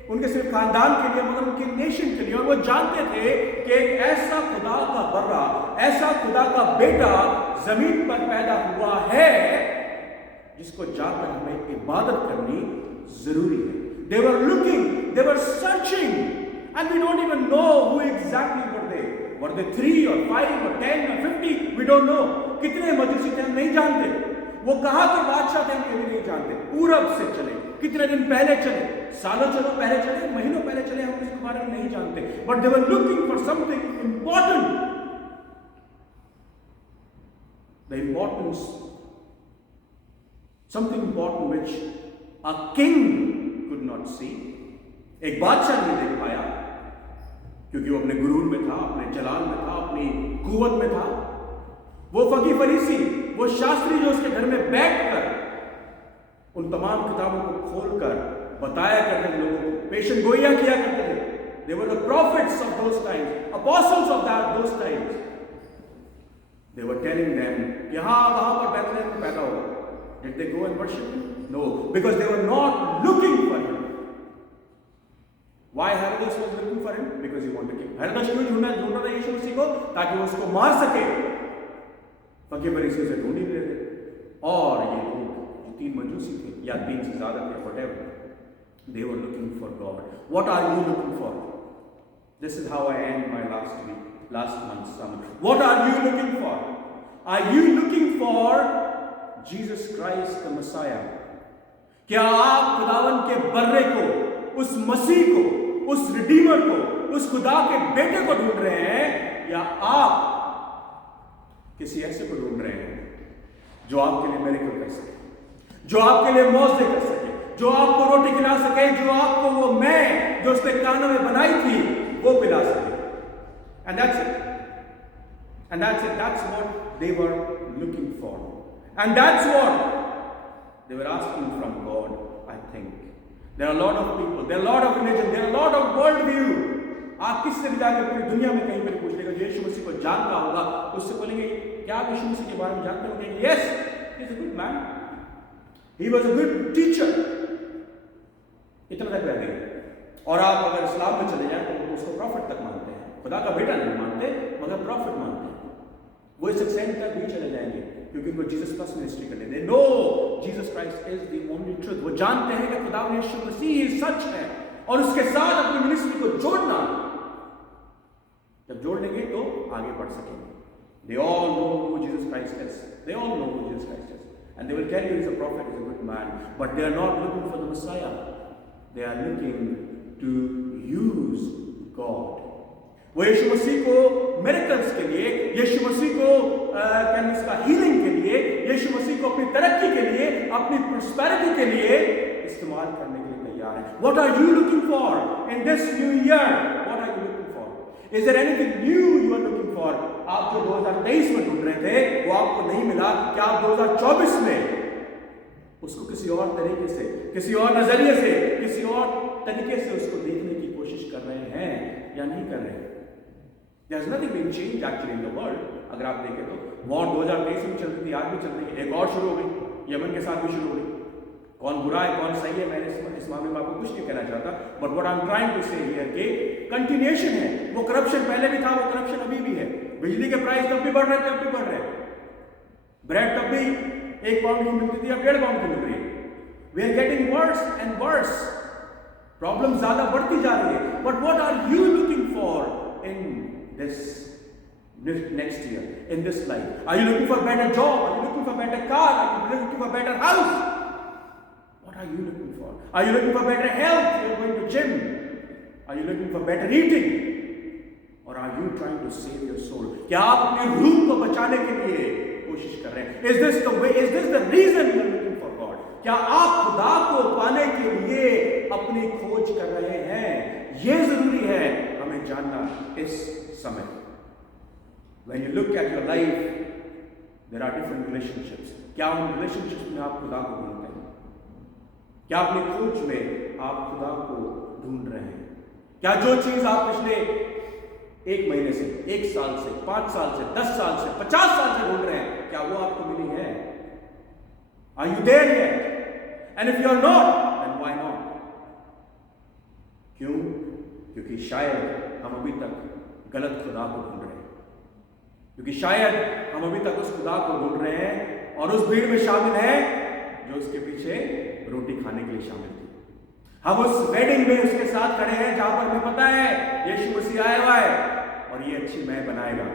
उनके सिर्फ खानदान के लिए, मगर उनके नेशन के लिए। और वो जानते थे कि एक ऐसा खुदा का बर्रा, ऐसा खुदा का बेटा जमीन पर पैदा हुआ है जिसको जाकर हमें इबादत करनी जरूरी है। They were looking, they were searching, and we don't even know who exactly were they. Were they 3 or 5 or 10 or 50? We don't know. कितने मजूसी थे हम नहीं जानते, वो कहाँ के बादशाह थे हम ये भी नहीं जानते। पूरब से चले, कितने दिन पहले चले, सालों चलो पहले चले, महीनों पहले चले, हम इसके बारे में नहीं जानते। But they were looking for something important. The importance, something important which a king could not see। एक बादशाह नहीं देख पाया क्योंकि वो अपने गुरूर में था, अपने जलाल में था, अपनी कुवत में था। वो फकी फरीसी, वो शास्त्री जो उसके घर में बैठकर उन तमाम किताबों को खोलकर बताया करते थे, लोगों को पेशन गोइयां किया करते थे। They were the prophets of those times, apostles of those times। They were telling them कि हाँ वहां पर बैतलहम में पैदा होगा। Did they go and worship him? No, because they were not looking for him। Why Herodes was looking for him? Because he wanted to kill। हेरोदेस क्यों ढूंढ रहा था यीशु मसीह को? ताकि वो उसको मार सके। फकी फरीसी से ढूंढ ही रहे थे। और ये लोग जो 3 मजूसी थे या 3 से ज्यादा थे, whatever, they were looking for God। What are you looking for? This is how I end my last month's sermon। What are you looking for? Are you looking for Jesus Christ the Messiah? क्या आप खुदावन के बर्रे को, उस मसीह को, उस Redeemer को, उस खुदा के बेटे को ढूंढ रहे हैं, या आप किसी ऐसे को ढूंढ रहे हैं जो आपके लिए मिरेकल कर सके, जो आपके लिए मौजे कर सके, जो आपको रोटी खिला सके, जो आपको वो मैं जो उसने कानों में बनाई थी वो पिला सके। And that's it। And that's it। That's what they were looking for। And that's what they were asking from God, I think। There are a lot of people, there are a lot of religion, there are a lot of worldview। आप किससे भी जाकर पूरी दुनिया में कहीं पर पूछ लेगा जो यीशु मसीह को जानता होगा, उससे बोलेंगे क्या आप यीशु मसीह के बारे में जानते होंगे? Yes, he is a good man, he was a good teacher। इतना तक रह देंगे। और आप अगर इस्लाम में चले जाएं तो उसको प्रॉफिट तक मानते हैं, खुदा का बेटा नहीं मानते मगर प्रॉफिट मानते हैं। वो इस एक्सटेंट तक भी चले जाएंगे क्योंकि उनको जीसस प्लस मिनिस्ट्री करने दे। No, Jesus Christ is the only truth. वो जानते हैं कि खुदा यीशु मसीह सच है। और उसके साथ अपनी मिनिस्ट्री को जोड़ना। जब जोड़ लेंगे तो आगे बढ़ सकेंगे। They all know who Jesus Christ is. They all know who Jesus Christ is. And they will tell you he's a prophet, he's a good man. But they are not looking for the Messiah. They are looking to use God. वो यीशु मसीह को miracles के लिए, यीशु मसीह को इसका healing के लिए, यीशु मसीह को अपनी तरक्की के लिए, अपनी प्रॉस्पेरिटी के लिए इस्तेमाल करने के लिए तैयार है। What are you looking for in this new year? What are you looking for? Is there anything new you are looking for? आप जो 2023 में ढूंढ रहे थे वो आपको नहीं मिला, क्या आप 2024 में उसको किसी और तरीके से, किसी और नजरिए से, किसी और तरीके से उसको देखने की कोशिश कर रहे हैं या नहीं कर रहे हैं? There is nothing being changed actually in the world. अगर आप देखें तो वॉर 2023 में चल रही थी, आज भी चल रही है, एक और शुरू हो गई, यमन के साथ भी शुरू हो गई। कौन बुरा है कौन सही है, मैंने इस मामले में आपको कुछ नहीं कहना चाहता, but what I am trying to say here कि कंटिन्यूएशन है। वो करप्शन पहले भी था, वो करप्शन अभी भी है। बिजली के प्राइस तब भी बढ़ रहे थे, अब भी बढ़ रहे हैं। ब्रेड तब भी 1 पाउंड की मिलती थी, अब 1.5 पाउंड की मिल रही है। We are getting worse and worse, problem ज्यादा बढ़ती जा रही है। But what are you looking for in this next year, in this life? Are you looking for a better job? Are you looking for a better car? Are you looking for a better house? What are you looking for? Are you looking for better health? You're going to gym. Are you looking for better eating? Or are you trying to save your soul? क्या आप अपनी रूह को बचाने के लिए कोशिश कर रहे हैं? Is this the way? Is this the reason you're looking for God? क्या आप खुदा को पाने के लिए अपनी खोज कर रहे हैं? ये जरूरी है हमें जानना इस समय। When you look at your life, there are different relationships. क्या उन relationships में आप खुदा को ढूंढते हैं? क्या अपनी खोज में आप खुदा को ढूंढ रहे हैं? क्या जो चीज आप पिछले 1 महीने से, 1 साल से, 5 साल से, 10 साल से, 50 साल से ढूंढ रहे हैं, क्या वो आपको मिली है? Are you there yet? And if you are not, then why not? क्यों? क्योंकि शायद हम अभी तक गलत खुदा को ढूंढ रहे हैं, क्योंकि शायद हम अभी तक उस खुदा को ढूंढ रहे हैं और उस भीड़ में शामिल है जो उसके पीछे रोटी खाने के लिए शामिल थी। हम उस वेडिंग में उसके साथ खड़े हैं जहां पर हमें पता है यीशु मसीह आया हुआ है और ये अच्छी मैं बनाएगा।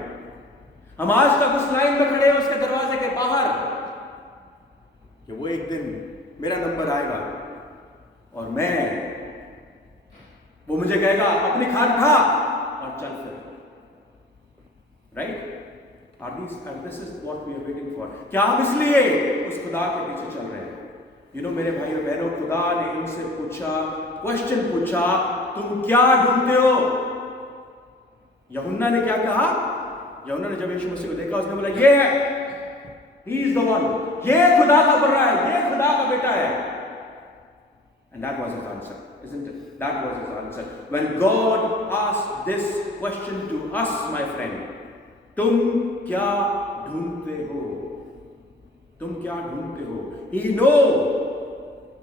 हम आज तक उस लाइन में खड़े हैं उसके दरवाजे के बाहर कि वो एक दिन मेरा नंबर आएगा और वो मुझे कहेगा अपनी खान खा और चल फिर। Right? This is what we are waiting for. क्या हम इसलिए उस खुदा के पीछे चल रहे हैं? मेरे भाइयों बहनों, खुदा ने इनसे क्वेश्चन पूछा, तुम क्या ढूंढते हो? यूहन्ना ने क्या कहा? यूहन्ना ने जब यीशु मसीह को देखा उसने बोला ये है, he is the one, ये खुदा का बर्रा है, ये खुदा का बेटा है। And that was his answer, isn't it? That was his answer. When God asked this question to us, my friend, तुम क्या ढूंढते हो? तुम क्या ढूंढते हो? He knows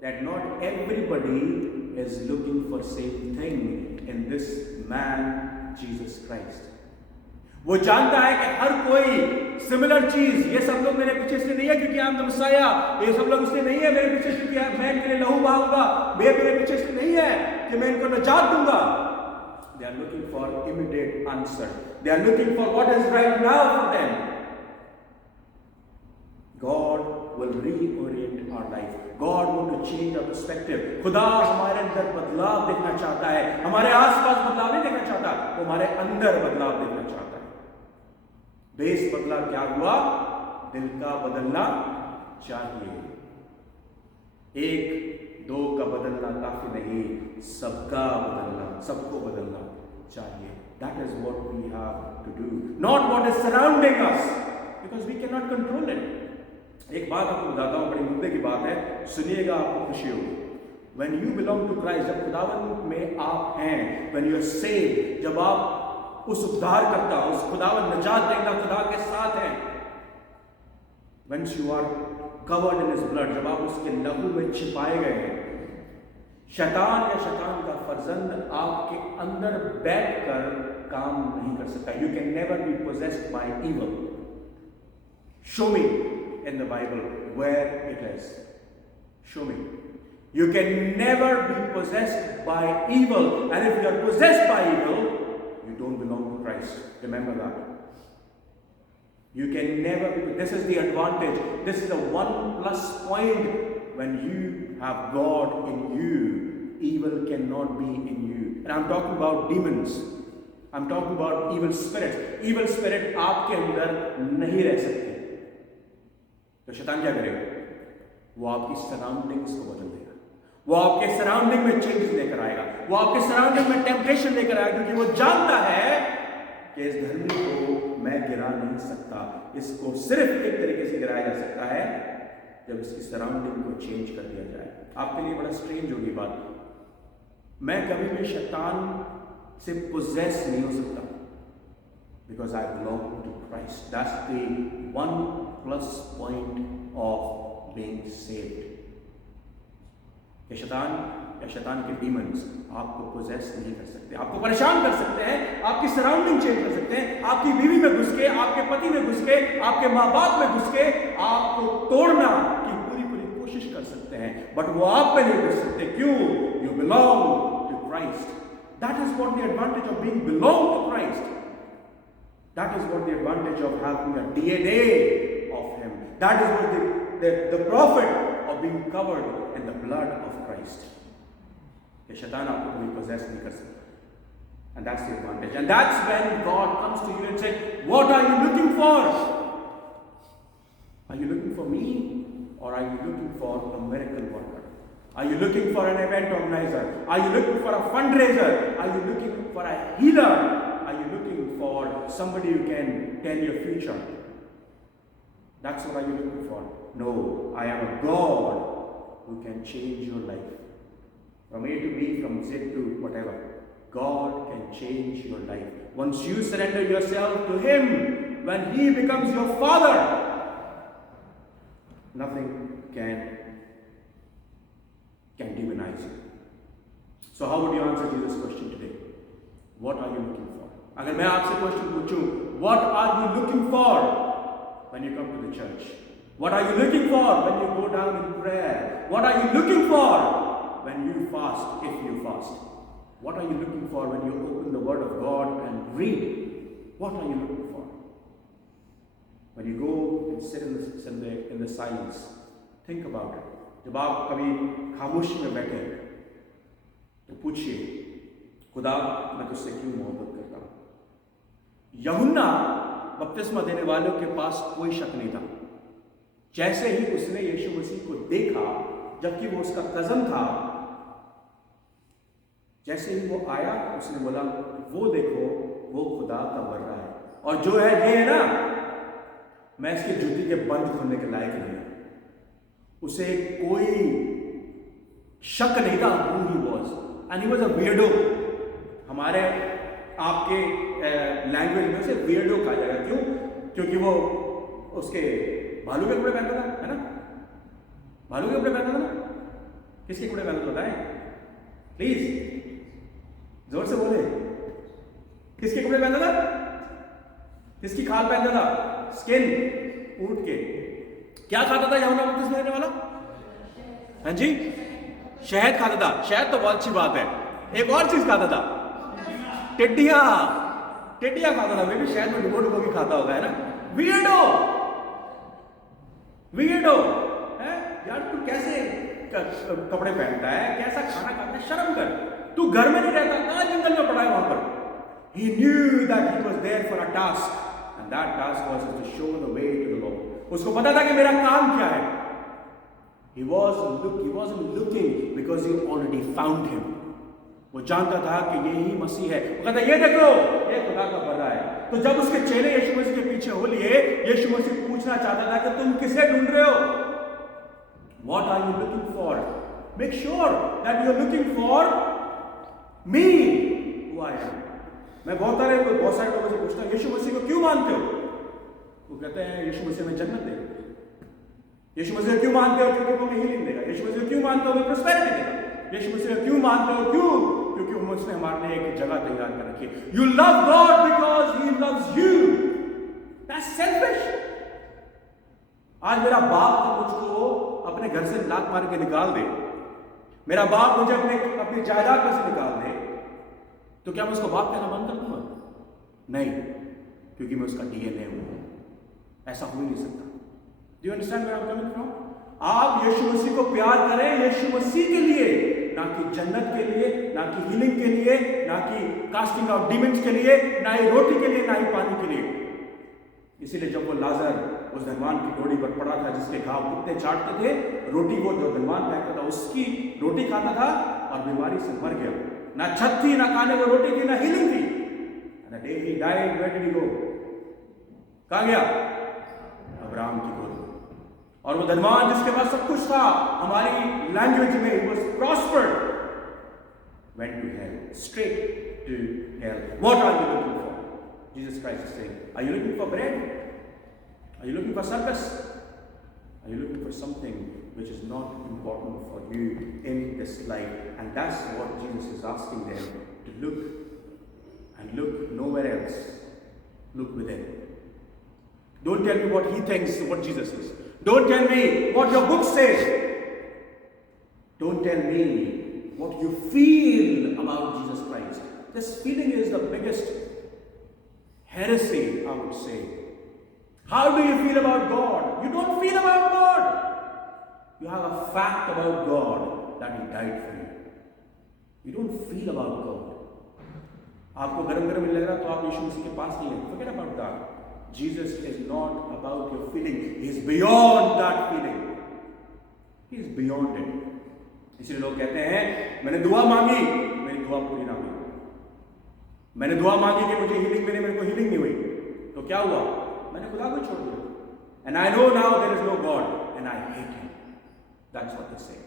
that not everybody is looking for same thing in this man Jesus Christ. वो जानता है कि हर कोई सिमिलर चीज, ये सब लोग मेरे पीछे इसलिए नहीं है क्योंकि I'm the Messiah, ये सब लोग इसलिए नहीं है मेरे पीछे क्योंकि मैं इनके लिए लहू बहाऊंगा, मेरे पीछे इसलिए नहीं है कि मैं इनको नजात दूंगा। They are looking for immediate answer. They are looking for what is right now for them. God will reorient our life. God wants to change our perspective. खुदा हमारे अंदर बदलाव देखना चाहता है, हमारे आसपास बदलाव नहीं देखना चाहता, वो हमारे अंदर बदलाव देखना चाहता है। बेस बदला क्या हुआ? दिल का बदलना चाहिए। 1-2 का बदलना काफी नहीं, सबका बदलना, सबको बदलना चाहिए। That is what we have to do, not what is surrounding us, because we cannot control it. एक बात आपको बताता हूँ, बड़ी मुद्दे की बात है, सुनिएगा आपको खुशी होगी। When you belong to Christ, जब खुदावन में आप हैं, when you are saved, जब आप उस उद्धार करता, उस खुदावन नजात देता खुदा के साथ हैं, once you are covered in His blood, जब आप उसके लहू में छिपाए गए हैं, शैतान या शैतान का फर्जंद आपके अंदर बैठकर काम नहीं कर सकता। You can never be possessed by evil. Show me in the Bible where it is. Show me. You can never be possessed by evil. And if you are possessed by evil, you don't belong to Christ. Remember that. You can never be. This is the advantage. This is the one plus point. When you have God in you, evil cannot be in you. And I'm talking about demons. I'm talking about evil spirits. Evil spirit आपके अंदर नहीं रह सकते. तो शैतान क्या करेगा? वो आपकी सराउंडिंग्स को बदल देगा. वो आपके सराउंडिंग में चेंजेस लेकर आएगा. वो आपके सराउंडिंग में टेम्पटेशन लेकर आएगा, क्योंकि वो जानता है कि इस धर्मी को मैं गिरा नहीं सकता. इसको सिर्फ एक तरीके से गिराया जा सकता है जब इसकी सराउंडिंग को चेंज कर दिया जाए. आपके लिए बड़ा स्ट्रेंज होगी बात. मैं कभी भी शैतान से पोजेस नहीं हो सकता, because I belong to Christ. That's the one plus point of being saved. कि शैतान या शैतान के डीमंस आपको पोजेस नहीं कर सकते, आपको परेशान कर सकते हैं, आपकी सराउंडिंग चेंज कर सकते हैं, आपकी बीवी में घुस के, आपके पति में घुस के, आपके माँ बाप में घुस के आपको तोड़ना की पूरी कोशिश कर सकते हैं, बट वो आप पे नहीं घुस सकते. क्यों? You belong to Christ. That is what the advantage of being belong to Christ. That is what the advantage of having a DNA of Him. That is what the profit of being covered in the blood of Christ. कि शैतान आपको कभी possess नहीं कर सकता. And that's the advantage. And that's when God comes to you and says, what are you looking for? Are you looking for me? Or are you looking for a miracle worker? Are you looking for an event organizer? Are you looking for a fundraiser? Are you looking for a healer? Are you looking for somebody who can tell your future? That's what are you looking for? No, I am a God who can change your life. From A to B, from Z to whatever. God can change your life. Once you surrender yourself to Him, when He becomes your Father, nothing can demonize you. So how would you answer Jesus' question today? What are you looking for? अगर मैं आपसे question पूछूं, what are you looking for when you come to the church? What are you looking for when you go down in prayer? What are you looking for when you fast, if you fast? What are you looking for when you open the Word of God and read? What are you looking for? When you go and sit in the silence, think about it. जब आप कभी खामोशी में बैठे तो पूछिए, खुदा मैं तुझसे क्यों मोहब्बत करता हूँ? यूहन्ना बपतिस्मा देने वालों के पास कोई शक नहीं था. जैसे ही उसने यीशु मसीह को देखा, जबकि वो उसका कज़न था, जैसे ही वो आया उसने बोला, वो देखो वो खुदा का बर्रा है, और जो है ये है ना, मैं इसके जूती के बंद खोलने के लायक नहीं. उसे कोई शक नहीं था who he was, and he was a weirdo. हमारे आपके लैंग्वेज में उसे weirdo कहा जाएगा. क्यों? क्योंकि वो उसके भालू के कपड़े पहनता था, है ना? भालू के कपड़े पहनता था ना? किसके कपड़े पहनता होता है? प्लीज जोर से बोले. किसके कपड़े पहनता था? किसकी खाल पहनता था? स्किन, ऊंट के. क्या खाता था यूहन्ना बपतिस्मा देने वाला? हाँ जी, शहद खाता था. शहद तो बहुत अच्छी बात है. एक और चीज खाता था, टिड्डियां. टिड्डियां खाता था. मैं भी शहद में डुबो के खाता होगा, है ना? वियर्डो, वियर्डो है यार. तू कैसे कपड़े पहनता है, कैसा खाना खाता है? शर्म कर. तू घर में नहीं रहता, कहाँ जंगल में पड़ा है वहां पर? He knew that he was there for a task, and that task was to show the way to the Lord. उसको पता था कि मेरा काम क्या है. He wasn't looking because he already found him. वो जानता था कि यही मसीह है. वो कहता ये देखो, ये खुदा का बर्रा है. तो जब उसके चेले यीशु मसीह के पीछे हो लिए, यीशु मसीह पूछना चाहता था कि तुम किसे ढूंढ रहे हो? What are you looking for? Make sure that you are looking for me, who I am. मैं बहुत सारे लोगों से पूछता हूँ, यीशु मसीह को क्यों मानते हो? वो कहते हैं यीशु मसीह में जन्नत देगा. यीशु मसीह क्यों मानते हो? क्योंकि वो हीलिंग देगा. यीशु मसीह क्यों मानते हो? वो प्रॉस्पेरिटी देगा. यीशु मसीह क्यों मानते हो? क्यों? क्योंकि उसने हमारे लिए एक जगह तैयार कर रखी है. You love God because He loves you. That's selfish. आज मेरा बाप मुझको अपने घर से लात मार के निकाल दे, मेरा बाप मुझे अपनी जायदाद में से निकाल दे तो क्या मैं उसको बाप कहना बंद कर दूंगा? नहीं, क्योंकि मैं उसका डीएनए हूं। ऐसा हो ही नहीं सकता। Do you understand where I am coming from? आप यीशु मसीह को प्यार करें यीशु मसीह के लिए, ना कि जन्नत के लिए, ना कि हीलिंग के लिए, ना कि कास्टिंग आउट डीमंस के लिए, ना ही रोटी के लिए, ना ही पानी के लिए। इसीलिए जब वो लाजर उस धनवान की डोली पर पड़ा था जिसके घाव कुत्ते चाटते थे, रोटी को जो धनवान फेंकता था उसकी रोटी खाता था और बीमारी से मर गया। ना छत थी, ना खाने को रोटी थी, ना हीलिंग थी। And the day he died, where did he go? कहाँ गया? अब्राहम की गोद में। और वो धनवान जिसके पास सब कुछ था, हमारी लैंग्वेज में he was prospered, went to hell, straight to hell. What are you looking for? Jesus Christ is saying, are you looking for bread? Are you looking for circus? Are you looking for something which is not important for you in this life? And that's what Jesus is asking them to look, and look nowhere else. Look within. Don't tell me what he thinks, what Jesus is. Don't tell me what your book says. Don't tell me what you feel about Jesus Christ. This feeling is the biggest heresy, I would say. How do you feel about God? You don't feel about God. You have a fact about God that He died for you. You don't feel about God. आपको गरम गरम लग रहा तो आप यीशु मसीह के पास नहीं है. Forget about that. Jesus is not about your feeling. He is beyond that feeling. He is beyond it. इसलिए लोग कहते हैं मैंने दुआ मांगी, मेरी दुआ पूरी ना हुई. मैंने दुआ मांगी कि मुझे हीलिंग मिले, मेरे को हीलिंग नहीं हुई. तो क्या हुआ? मैंने खुदा को छोड़ दिया. And I know now there is no God and I hate Him. That's what they say.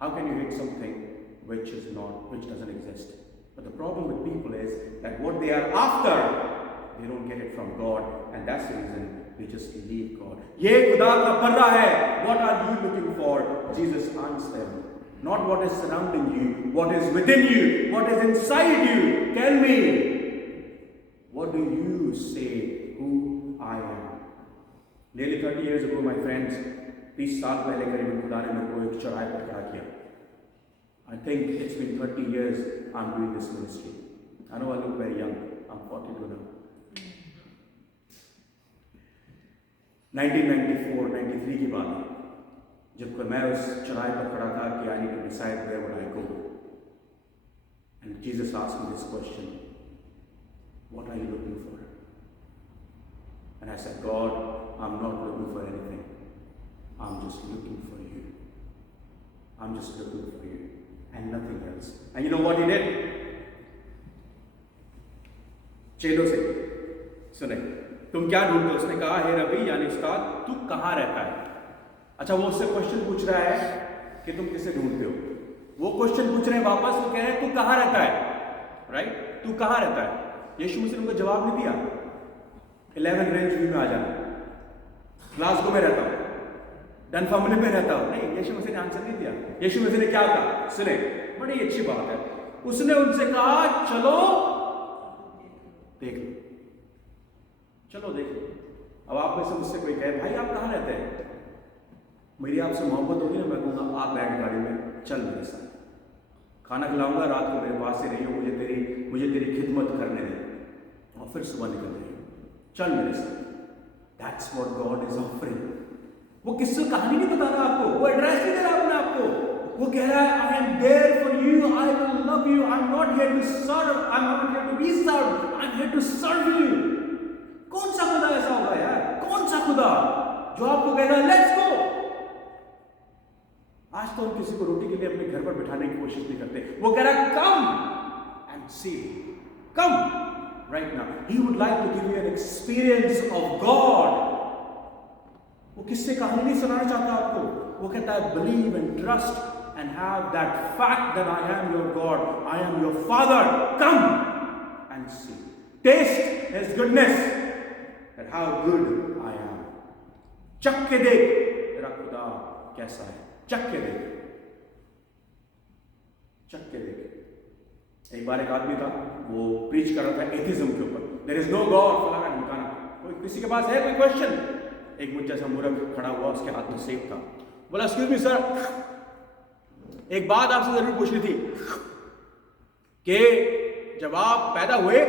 How can you hate something which doesn't exist? But the problem with people is that what they are after, they don't get it from God, and that's the reason they just leave God. ये खुदा का पर्रा है. What are you looking for? Jesus answers them. Not what is surrounding you, what is within you, what is inside you. Tell me, what do you say who I am? Nearly 30 years ago, my friends, 30 साल पहले करीबन खुदा ने मेरे को एक चौराहे पर खड़ा किया. I think it's been 30 years I'm doing this ministry. I know I look very young. I'm 42 now. 1994-93 की बात है, जब मैं उस चौराहे पर खड़ा था कि I need to decide where would I go. And Jesus asked me this question, what are you looking for? And I said, God, I'm not looking for anything. I'm just looking for you. I'm just looking for you and nothing else. And you know what he did? चेलों से सुने, तुम क्या ढूंढते हो? उसने कहा, हे रबी यानी उस्ताद, तू कहाँ रहता है? अच्छा, वो उससे क्वेश्चन पूछ रहा है कि तुम किसे ढूंढते हो. वो क्वेश्चन पूछ रहे हैं वापस, वो कह रहे हैं तू कहाँ रहता है, राइट? तू कहाँ रहता है? यीशु मसीह ने उनको जवाब नहीं दिया 11 रेंज व्यू में आ जाना, ग्लासगो में रहता हूँ, डनफर्मले में रहता हूँ. नहीं, यीशु मसीह ने आंसर नहीं दिया. यीशु मसीह ने क्या कहा? सुने, बड़ी अच्छी बात है. उसने उनसे कहा, चलो देख लो, चलो देख लो. अब आप में से मुझसे कोई कहे, भाई आप कहाँ रहते हैं? मेरी आपसे मोहब्बत होगी ना, मैं कहूँगा आप बैठ गाड़ी में, चल मेरे साथ, खाना खिलाऊंगा, रात को मेरे पास ही रहियो, मुझे तेरी खिदमत करने दे, और फिर सुबह निकल रही, चल मेरे साथ. That's what God is offering. वो किससे कहानी नहीं बता रहा आपको, वो एड्रेस नहीं दे रहा अपने आपको. वो कह रहा है, I am there for you, I will love you, I'm not here to serve, I'm not here to be served, I'm here to serve you. कौन सा खुदा ऐसा होगा यार? कौन सा खुदा जो आपको कहेगा लेट्स गो? आज तो हम किसी को रोटी के लिए अपने घर पर बिठाने की कोशिश नहीं करते. वो कह रहा है, come and see, come right now. He would like to give you an experience of God. वो किससे कहानी नहीं सुनाना चाहता आपको. वो कहता है, believe and trust and have that fact that I am your God, I am your Father. Come and see, taste His goodness, and how good I am. चख के देख तेरा खुदा कैसा है. चख के देख, चख के देख. एक बार एक आदमी था, वो प्रीच कर रहा था एथिज्म के ऊपर. देयर इज नो गॉड, फलाना ढिमकाना. कोई किसी के पास है कोई क्वेश्चन? एक मुझ जैसा मूर्ख खड़ा हुआ, उसके हाथ में सेब था. बोला, एक्सक्यूज मी सर, एक बात आपसे जरूर पूछनी थी कि जब आप पैदा हुए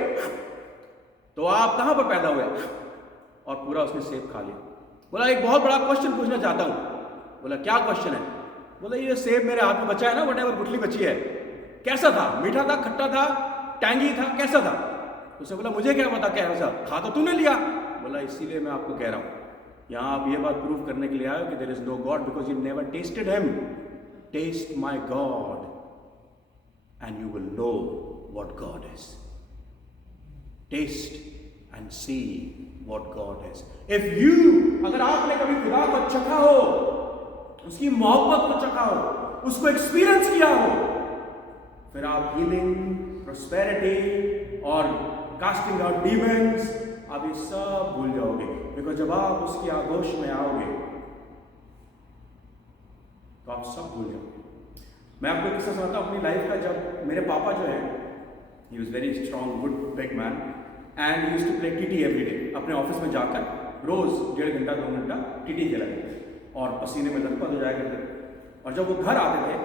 तो आप कहां पर पैदा हुए? और पूरा उसने सेब खा लिया। बोला एक बहुत बड़ा क्वेश्चन पूछना चाहता हूं। बोला क्या क्वेश्चन है? बोला ये सेब मेरे हाथ में बचा है ना, वटेवर गुठली बची है, कैसा था? मीठा था, खट्टा था, टैंगी था, कैसा था? उसने बोला मुझे क्या पता कैसा, खा तो तूने लिया। बोला इसीलिए मैं आपको कह रहा हूं, यहां आप ये बात प्रूव करने के लिए आए हो कि there is no God because you never tested him. Test my God and you will know what God is. Test and see what God is. If you, अगर आपने कभी खुदा को चखा हो, उसकी मोहब्बत को चखा हो, उसको एक्सपीरियंस किया हो, फिर आप हीलिंग, प्रोस्पेरिटी और कास्टिंग आउट डीमंस, आप ये सब भूल जाओगे। बिकॉज जब आप उसकी आगोश में आओगे तो आप सब भूल जाओगे। मैं आपको किस्सा सुनाता हूं अपनी लाइफ का। जब मेरे पापा जो है, he was very strong, good, big man, and he used to play TT every day. अपने ऑफिस में जाकर रोज 1.5 घंटा 2 घंटा टीटी खेला करते थे और पसीने में लथपथ हो जाया करते थे। और जब वो घर आते थे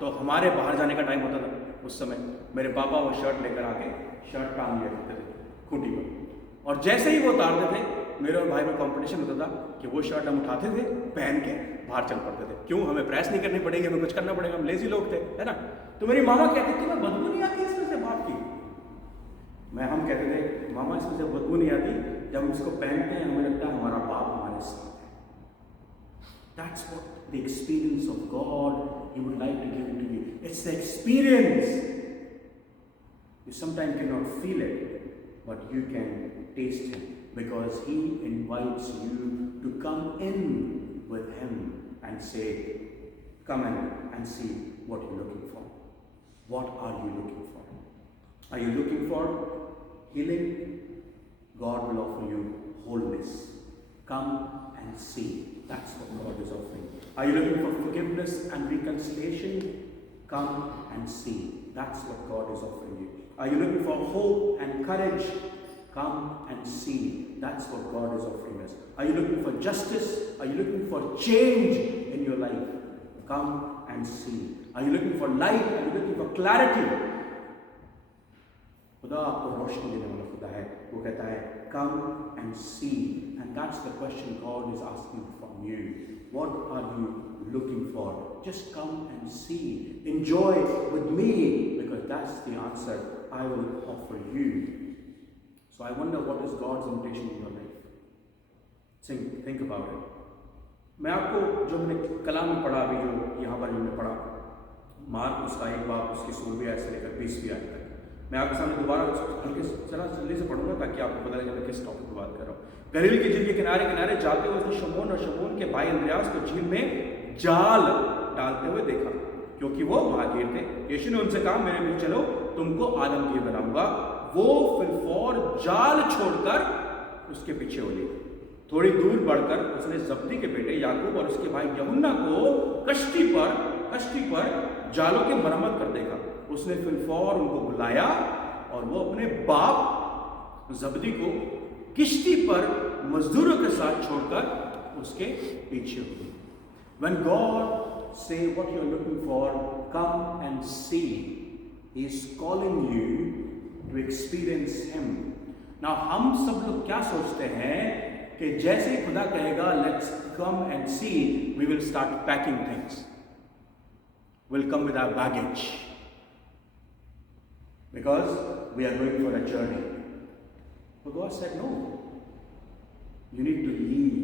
तो हमारे बाहर जाने का टाइम होता था। उस समय मेरे पापा वो शर्ट लेकर आके शर्ट टांग लिया करते थे खूंटी पर, और जैसे ही वो उतारते थे मेरे और भाई में कंपटीशन होता था कि वो शर्ट हम उठाते थे, पहन के बाहर चल पड़ते थे। क्यों? हमें प्रेस नहीं करनी पड़ेगी, हमें कुछ करना पड़ेगा, हम लेजी लोग थे, है ना। तो मेरी मामा कहती थी मैं बदबू नहीं आती इसमें से बाप की। हम कहते थे मामा इसमें से बदबू नहीं आती, जब हम इसको पहनते हैं हमें लगता है हमारा बाप हमारे साथ है। That's what the experience of God He would like to give to you. It's the experience. You sometimes cannot feel it, but you can taste Him because He invites you to come in with Him and say, come in and see what you're looking for. What are you looking for? Are you looking for healing? God will offer you wholeness. Come and see. That's what God is offering. Are you looking for forgiveness and reconciliation? Come and see. That's what God is offering you. Are you looking for hope and courage? Come and see. That's what God is offering us. Are you looking for justice? Are you looking for change in your life? Come and see. Are you looking for light? Are you looking for clarity? खुदा आपको रोशनी देने वाला खुदा है। वो कहता है come and see, and that's the question God is asking from you. What are you looking for? Just come and see. Enjoy with me, because that's the answer I will offer you. So I wonder what is God's invitation in your life. Think about it. मैं आपको जो हमने कलाम में पढ़ा, अभी जो यहाँ पर हमने पढ़ा, मार्क उसका 1 बाब उसकी 16वीं आयत से लेकर 20वीं आयत तक, मैं आपके सामने दोबारा हल्के जल्दी से पढ़ूंगा ताकि आपको पता लगे मैं किस टॉपिक पर बात कर रहा हूँ। गलील की झील के किनारे किनारे जाते हुए उसने शमौन और शमौन के भाई अंद्रयास को झील में जाल डालते हुए देखा, क्योंकि वो महागीर थे। यीशु ने उनसे कहा मेरे बीच चलो, तुमको आलमगीर बनाऊंगा। वो फिलफौर जाल छोड़कर उसके पीछे हो ली। थोड़ी दूर बढ़कर उसने जब्दी के बेटे याकूब और उसके भाई यूहन्ना को कश्ती पर जालों की मरम्मत कर देखा। उसने फिलफौर उनको बुलाया और वो अपने बाप जब्दी को किश्ती पर मजदूरों के साथ छोड़कर उसके पीछे हो गई। When God say what you are looking for, come and see. He is calling you to experience Him. Now हम सब लोग क्या सोचते हैं कि जैसे ही खुदा कहेगा let's come and see, we will start packing things. We'll come with our baggage. Because we are going for a journey. But God said, no. You need to leave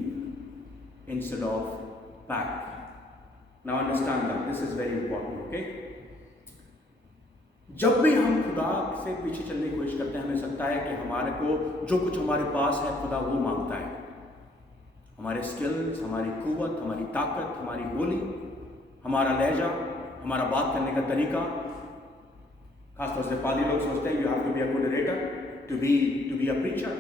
instead of pack. Now understand that. This is very important, okay? जब भी हम खुदा से पीछे चलने की कोशिश करते हैं, हमें लगता है कि हमारे को जो कुछ हमारे पास है खुदा वो मांगता है। हमारे स्किल्स, हमारी कुव्वत, हमारी ताकत, हमारी बोली, हमारा लहजा, हमारा बात करने का तरीका। खासतौर से पादी लोग सोचते हैं you have to be a good narrator to be a preacher.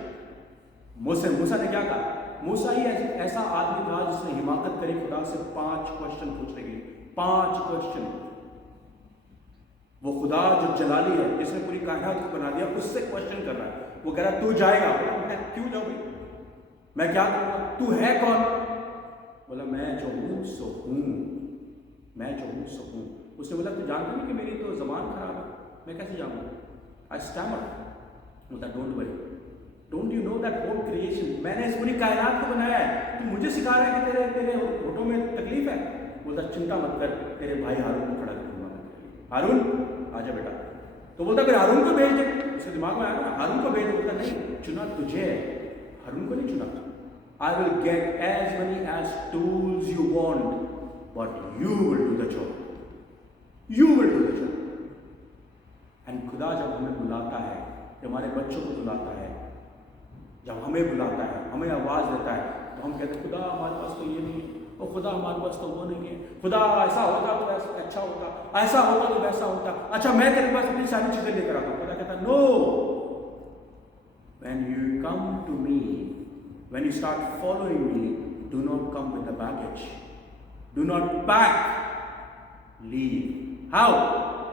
मूसा ने क्या कहा? मूसा ही ऐसा आदमी था जिसने हिमाकत करी खुदा से 5 क्वेश्चन पूछने के लिए। 5 क्वेश्चन। वो खुदा जो जलाली है, जिसने पूरी कायनात को बना दिया, उससे क्वेश्चन कर रहा है। वो कह रहा तू जाएगा। मैं क्यों जाऊँ भाई, मैं क्या करूँगा, तू है कौन? बोला मैं जो हूँ सो हूँ, मैं जो हूँ सो हूँ। उसने बोला तू जानता नहीं कि मेरी तो ज़बान खराब है, मैं कैसे जानूँ? I stammer. बोलता don't worry, don't you know that whole creation, मैंने इस पूरी कायनात को बनाया है, तू मुझे सिखा रहा है कि तेरे तेरे होठों में तकलीफ है? बोलता चिंता मत कर, तेरे भाई हारून को खड़ा कर दूंगा। हारून आजा बेटा। तो बोलता फिर हारून को भेज दे। उसके दिमाग में आया ना हारून को भेज दे। बोलता नहीं, चुना तुझे है, हारून को नहीं चुना। I will get as many as tools you want, but you will do the job. You will do the job. And खुदा जब हमें बुलाता है, जब हमारे बच्चों को बुलाता है, जब हमें बुलाता है, हमें आवाज़ देता है, तो हम कहते हैं खुदा हमारे पास तो ये नहीं है, और खुदा हमारे पास तो वो नहीं है, खुदा ऐसा होता तो ऐसा अच्छा होता, ऐसा होता तो वैसा होता, अच्छा मैं तेरे पास अपनी सारी चीज़ें लेकर आता हूँ। खुदा कहता no, when you come to me, when you start following me, do not come with the baggage, do not pack, leave. How?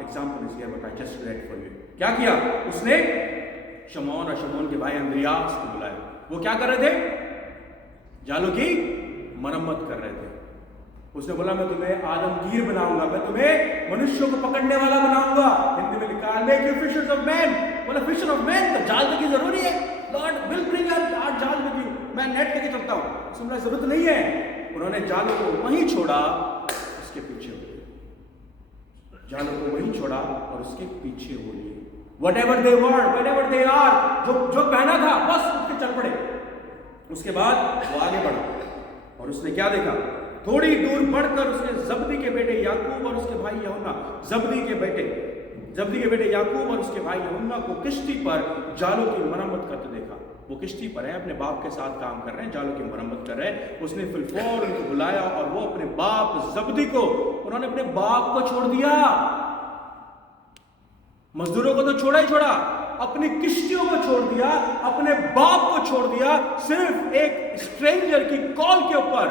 Example is here what I just read for you. क्या किया उसने? शमौन और शमौन के भाई Andreas को बुलाया। वो क्या कर रहे थे? जालों की मरम्मत कर रहे थे। उसने बोला मैं तुम्हें आलमगीर बनाऊंगा, मैं तुम्हें मनुष्यों को पकड़ने वाला बनाऊंगा। हिंदी में लिखा है make you fishers of man. बोला फिशर ऑफ मैन तो जाल की जरूरी है, लॉर्ड विल ब्रिंग आउट जाल विद यू, मैं नेट लेके चलता हूँ, उसमें जरूरत नहीं है। उन्होंने जालों को वहीं छोड़ा, उसके पीछे हो लिए, जालों को वहीं छोड़ा और उसके पीछे हो लिए। Whatever they were, wherever they are, जो पहना था बस उसके चल पड़े। उसके बाद वो आगे बढ़ा और उसने क्या देखा? थोड़ी दूर बढ़कर उसने जब्दी के बेटे याकूब और उसके भाई यूहन्ना, जब्दी के बेटे याकूब और उसके भाई यूहन्ना को किश्ती पर जालों की मरम्मत करते देखा। वो किश्ती पर है, अपने बाप के साथ काम कर रहे हैं, जालों की मरम्मत कर रहे हैं। उसने फिलफौर उनको बुलाया और वो अपने बाप जब्दी को, उन्होंने अपने बाप को छोड़ दिया। मजदूरों को तो छोड़ा ही छोड़ा, अपनी किश्तियों को छोड़ दिया, अपने बाप को छोड़ दिया, सिर्फ एक स्ट्रेंजर की कॉल के ऊपर,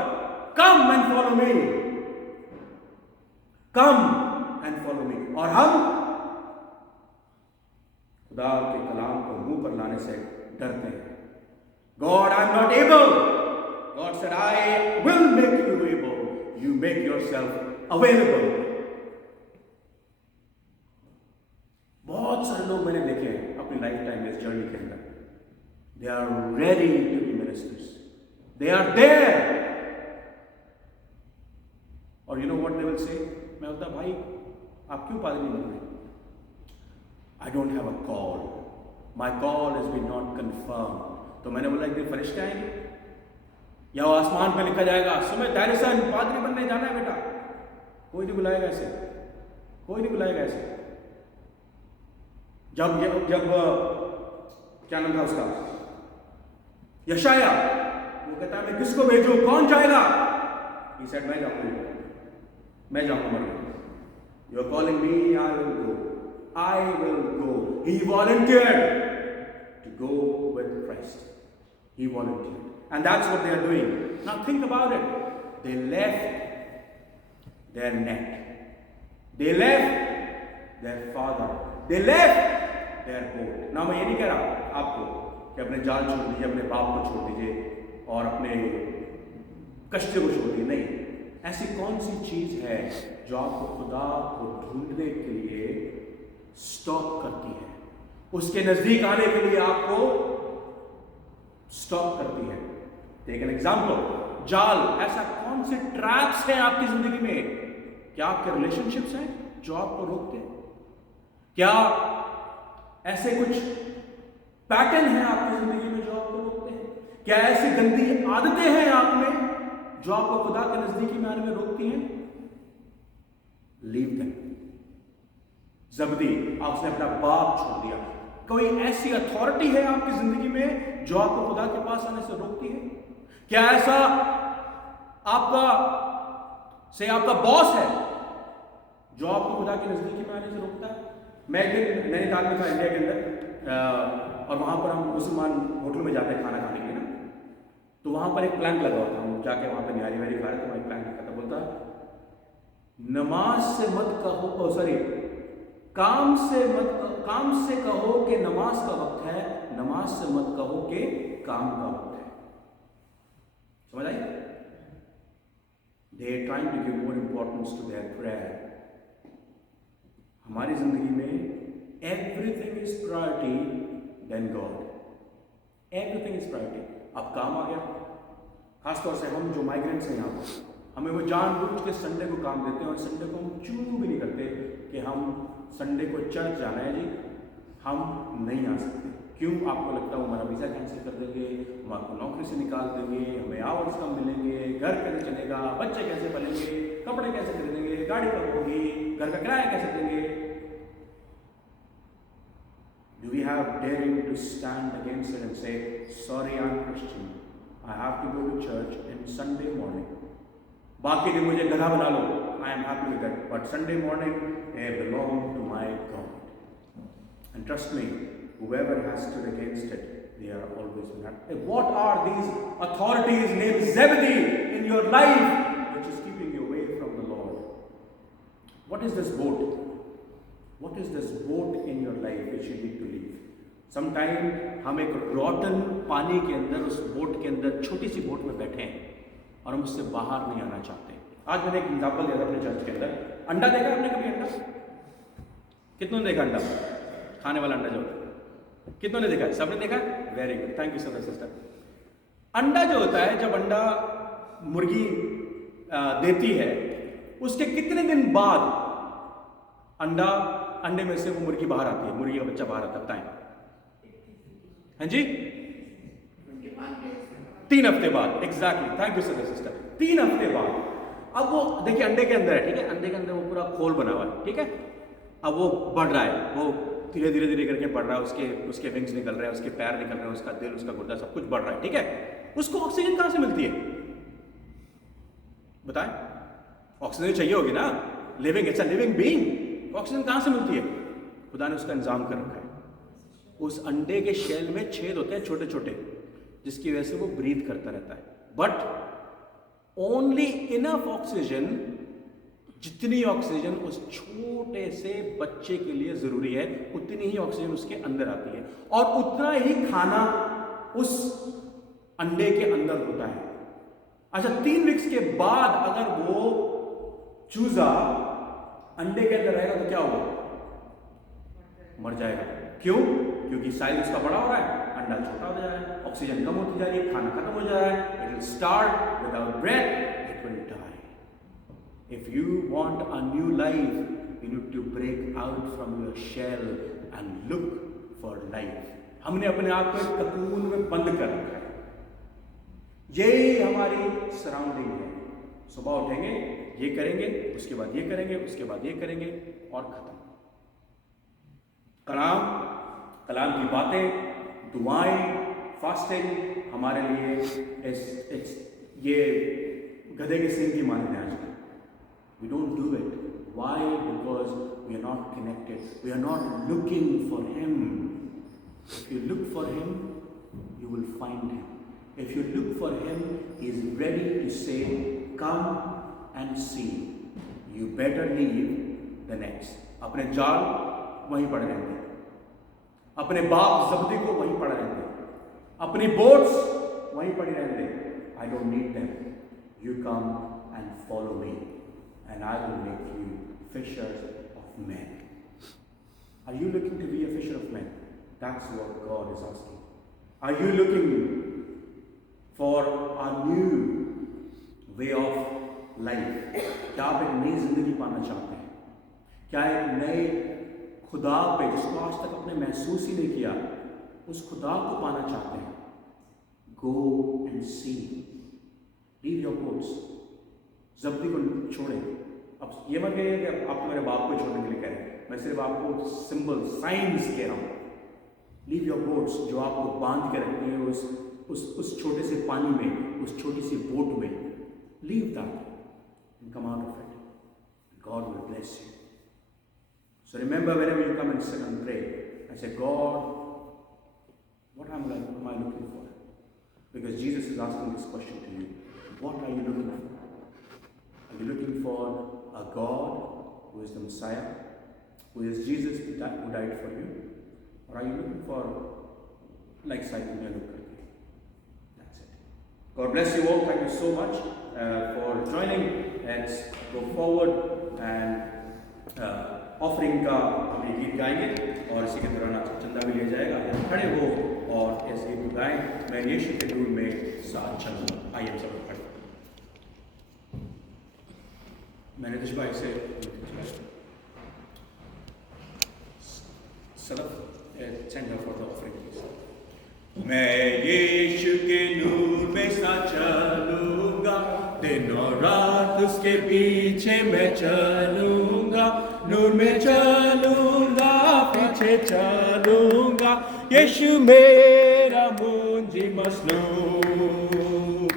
come and follow me, come and follow me. और हम खुदा के कलाम को मुंह पर लाने से डरते हैं। God I am not able, God said I will make you able, you make yourself available. बहुत सारे लोग मैंने देखे हैं अपनी लाइफ टाइम में, इस जर्नी के अंदर, they are ready to be ministers, they are there, और you know what they will say, मैं बोलता भाई आप क्यों पादरी बन रहे? I don't have a call, my call is be not confirm. तो मैंने बोला एक दिन फरिश्ते आएंगे या वो आसमान पे लिखा जाएगा सुमित हैरिसन पादरी बनने जाना है बेटा, कोई नहीं बुलाएगा ऐसे, कोई नहीं बुलाएगा ऐसे। जब क्या नाम था उसका, यशाया, वो कहता है मैं किसको भेजूं, कौन जाएगा? He said मैं जाऊंगा, मैं जाऊंगा मरने। You are calling me, I will go, I will go. He volunteered to go with Christ. He volunteered, and that's what they are doing. Now think about it. They left their net, they left their father, they left their boat. Now मैं ये नहीं कह रहा आपको कि अपने जाल छोड़ दीजिए, अपने बाप को छोड़ दीजिए और अपने कश्ती को छोड़ दीजिए, नहीं। ऐसी कौन सी चीज है जो आपको खुदा को ढूंढने के लिए स्टॉप करती है, उसके नजदीक आने के लिए आपको स्टॉप करती है? टेक एन एग्जांपल, जाल। ऐसा कौन से ट्रैप्स हैं आपकी जिंदगी में? क्या आपके रिलेशनशिप्स हैं जो आपको रोकते हैं? क्या ऐसे कुछ पैटर्न हैं आपकी जिंदगी में जो आपको रोकते हैं? क्या ऐसी गंदी आदतें हैं आप में जो आपको खुदा के नजदीकी में आने में रोकती हैं? Leave them. जब्दी, आपने अपना बाप छोड़ दिया। कोई ऐसी अथॉरिटी है आपकी जिंदगी में जो आपको खुदा के पास आने से रोकती है? क्या ऐसा आपका बॉस है जो आपको खुदा के नजदीकी में आने से रोकता है? मैं एक दिन नैनीताल में था, इंडिया के अंदर, और वहाँ पर हम मुसलमान होटल में जाते हैं खाना खाने के लिए ना, तो वहाँ पर एक प्लान लगा हुआ था, हम जाके वहाँ पर निहारी वारी खा रहे, तो वहाँ एक प्लान लिखा था, बोलता नमाज से मत कहो, सॉरी काम से कहो कि नमाज का वक्त है, नमाज से मत कहो कि काम का वक्त है। समझ आई? They are trying to give more importance to their prayer हमारी ज़िंदगी में everything is priority then God. Everything is priority. अब काम आ गया, खासतौर से हम जो माइग्रेंट्स हैं यहाँ पर, हमें वो जानबूझ के संडे को काम देते हैं और संडे को हम चूं भी नहीं करते कि हम संडे को चर्च जाना है जी, हम नहीं आ सकते। क्यों? आपको लगता है वो हमारा वीज़ा कैंसिल कर देंगे, हम आपको नौकरी से निकाल देंगे, हमें आवर्स कम मिलेंगे, घर कैसे चलेगा, बच्चे कैसे पलेंगे, कपड़े कैसे खरीदेंगे, गाड़ी कब होगी, घर का किराया कैसे देंगे। Do we have daring to stand against it and say, sorry, I'm Christian, I have to go to church on Sunday morning. बाकी दिन मुझे गधा बना लो, I am happy with that, but Sunday morning I belong to my God. And trust me, whoever has stood against it, they are always winner. What are these authorities named Zebedee in your life which is keeping you away from the Lord? What is this boat? What is this boat in your life which you need to leave? Sometime हम एक rotten पानी के अंदर, उस boat के अंदर, छोटी सी boat में बैठे हैं और हम उससे बाहर नहीं आना चाहते। आज मैंने एक एग्जाम्पल दिया था अपने चर्च के अंदर। अंडा देखा आपने कभी? अंडा कितनों ने देखा? अंडा खाने वाला अंडा जो कितनों ने देखा? सबने देखा? Very good, thank you sir sister. अंडा जो होता है, जब अंडा मुर्गी देती है, उसके कितने दिन बाद अंडे में से वो मुर्गी बाहर आती है, मुर्गी का बच्चा बाहर आता है? बताएं। हाँ जी, 3 हफ्ते बाद। Exactly, thank you sir sister. 3 हफ्ते बाद। अब वो देखिए अंडे के अंदर है, ठीक है, अंडे के अंदर वो पूरा खोल बना हुआ है, ठीक है। अब वो बढ़ रहा है, वो धीरे धीरे धीरे करके बढ़ रहा है, उसके विंग्स निकल रहे हैं, उसके पैर निकल रहे हैं, उसका दिल, उसका गुर्दा, सब कुछ बढ़ रहा है, ठीक है। उसको ऑक्सीजन कहां से मिलती है? बताएं। ऑक्सीजन चाहिए होगी ना, living, it's a living being. Oxygen कहां से मिलती है? खुदा ने उसका इंतजाम कर रखा है। उस अंडे के शेल में छेद होते हैं छोटे छोटे, जिसकी वजह से वो ब्रीथ करता रहता है। बट ओनली इनफ ऑक्सीजन, जितनी ऑक्सीजन उस छोटे से बच्चे के लिए जरूरी है, उतनी ही ऑक्सीजन उसके अंदर आती है, और उतना ही खाना उस अंडे के अंदर होता है। अच्छा, 3 वीक्स के बाद अगर वो चूजा अंडे के अंदर रहेगा तो क्या होगा? मर जाएगा। क्यों? क्योंकि साइज उसका बड़ा हो रहा है, अंडा छोटा हो जा रहा है, ऑक्सीजन कम होती जा रही है, खाना खत्म हो जा रहा है, it will starve without breath, it will die. If you want a new life, you need to break out from your shell and look for life. हमने अपने आप को एक ककून में बंद कर रखा है। यही हमारी सराउंडिंग है। सुबह उठेंगे, ये करेंगे, उसके बाद ये करेंगे, उसके बाद ये करेंगे, और खत्म। कलाम की बातें, दुआएं, फास्टिंग हमारे लिए ये गधे के सींग की माने आज। We don't do it. Why? Because we are not connected, we are not looking for him. If you look for him, you will find him. If you look for him, he is ready to say, come and see. You better leave the nets. अपने जाल वहीं पड़े रहते हैं, अपने बाप जब्दी को वहीं पड़े रहते हैं, अपनी बोट्स वहीं पड़ी रहते हैं। I don't need them. You come and follow me, and I will make you fishers of men. Are you looking to be a fisher of men? That's what God is asking. Are you looking for a new way of life? क्या आप एक नई जिंदगी पाना चाहते हैं? क्या एक नए खुदा पे, जिसको आज तक आपने महसूस ही नहीं किया, उस खुदा को पाना चाहते हैं? Go and see. Leave your boats. जब्दी को छोड़ें। अब ये मत कहिए कि आप मेरे बाप को छोड़ने के लिए कह रहे हैं। मैं सिर्फ आपको सिंबल, साइंस कह रहा हूँ। Leave your boats, जो आपको बांध के रखती है उस छोटे से पानी में, उस छोटी सी बोट में। Leave that and come out of it. God will bless you. So remember, whenever you come and sit and pray, I say, God, what am I looking for? Because Jesus is asking this question to you. What are you looking for? Are you looking for a God who is the Messiah, who is Jesus who died for you? Or are you looking for, like Simon, you look? That's it. God bless you all. Thank you so much for joining. Let's go forward and offering का हम ये गीत गाएंगे और इसी के दौरान आपसे चंदा भी लिया जाएगा। आप खड़े हो और इस गीत को गाएं, मैं यीशु के नूर में साथ चलूँ। आइए हम सब खड़े। मैंने तुझ भाई से सेंड फॉर द ऑफरिंग। मैं यीशु के नूर में साथ चलूंगा, दिन और रात उसके पीछे मैं चलूंगा, नूर में चलूंगा, पीछे चलूंगा, यीशु मेरा मुंजी मसलूब।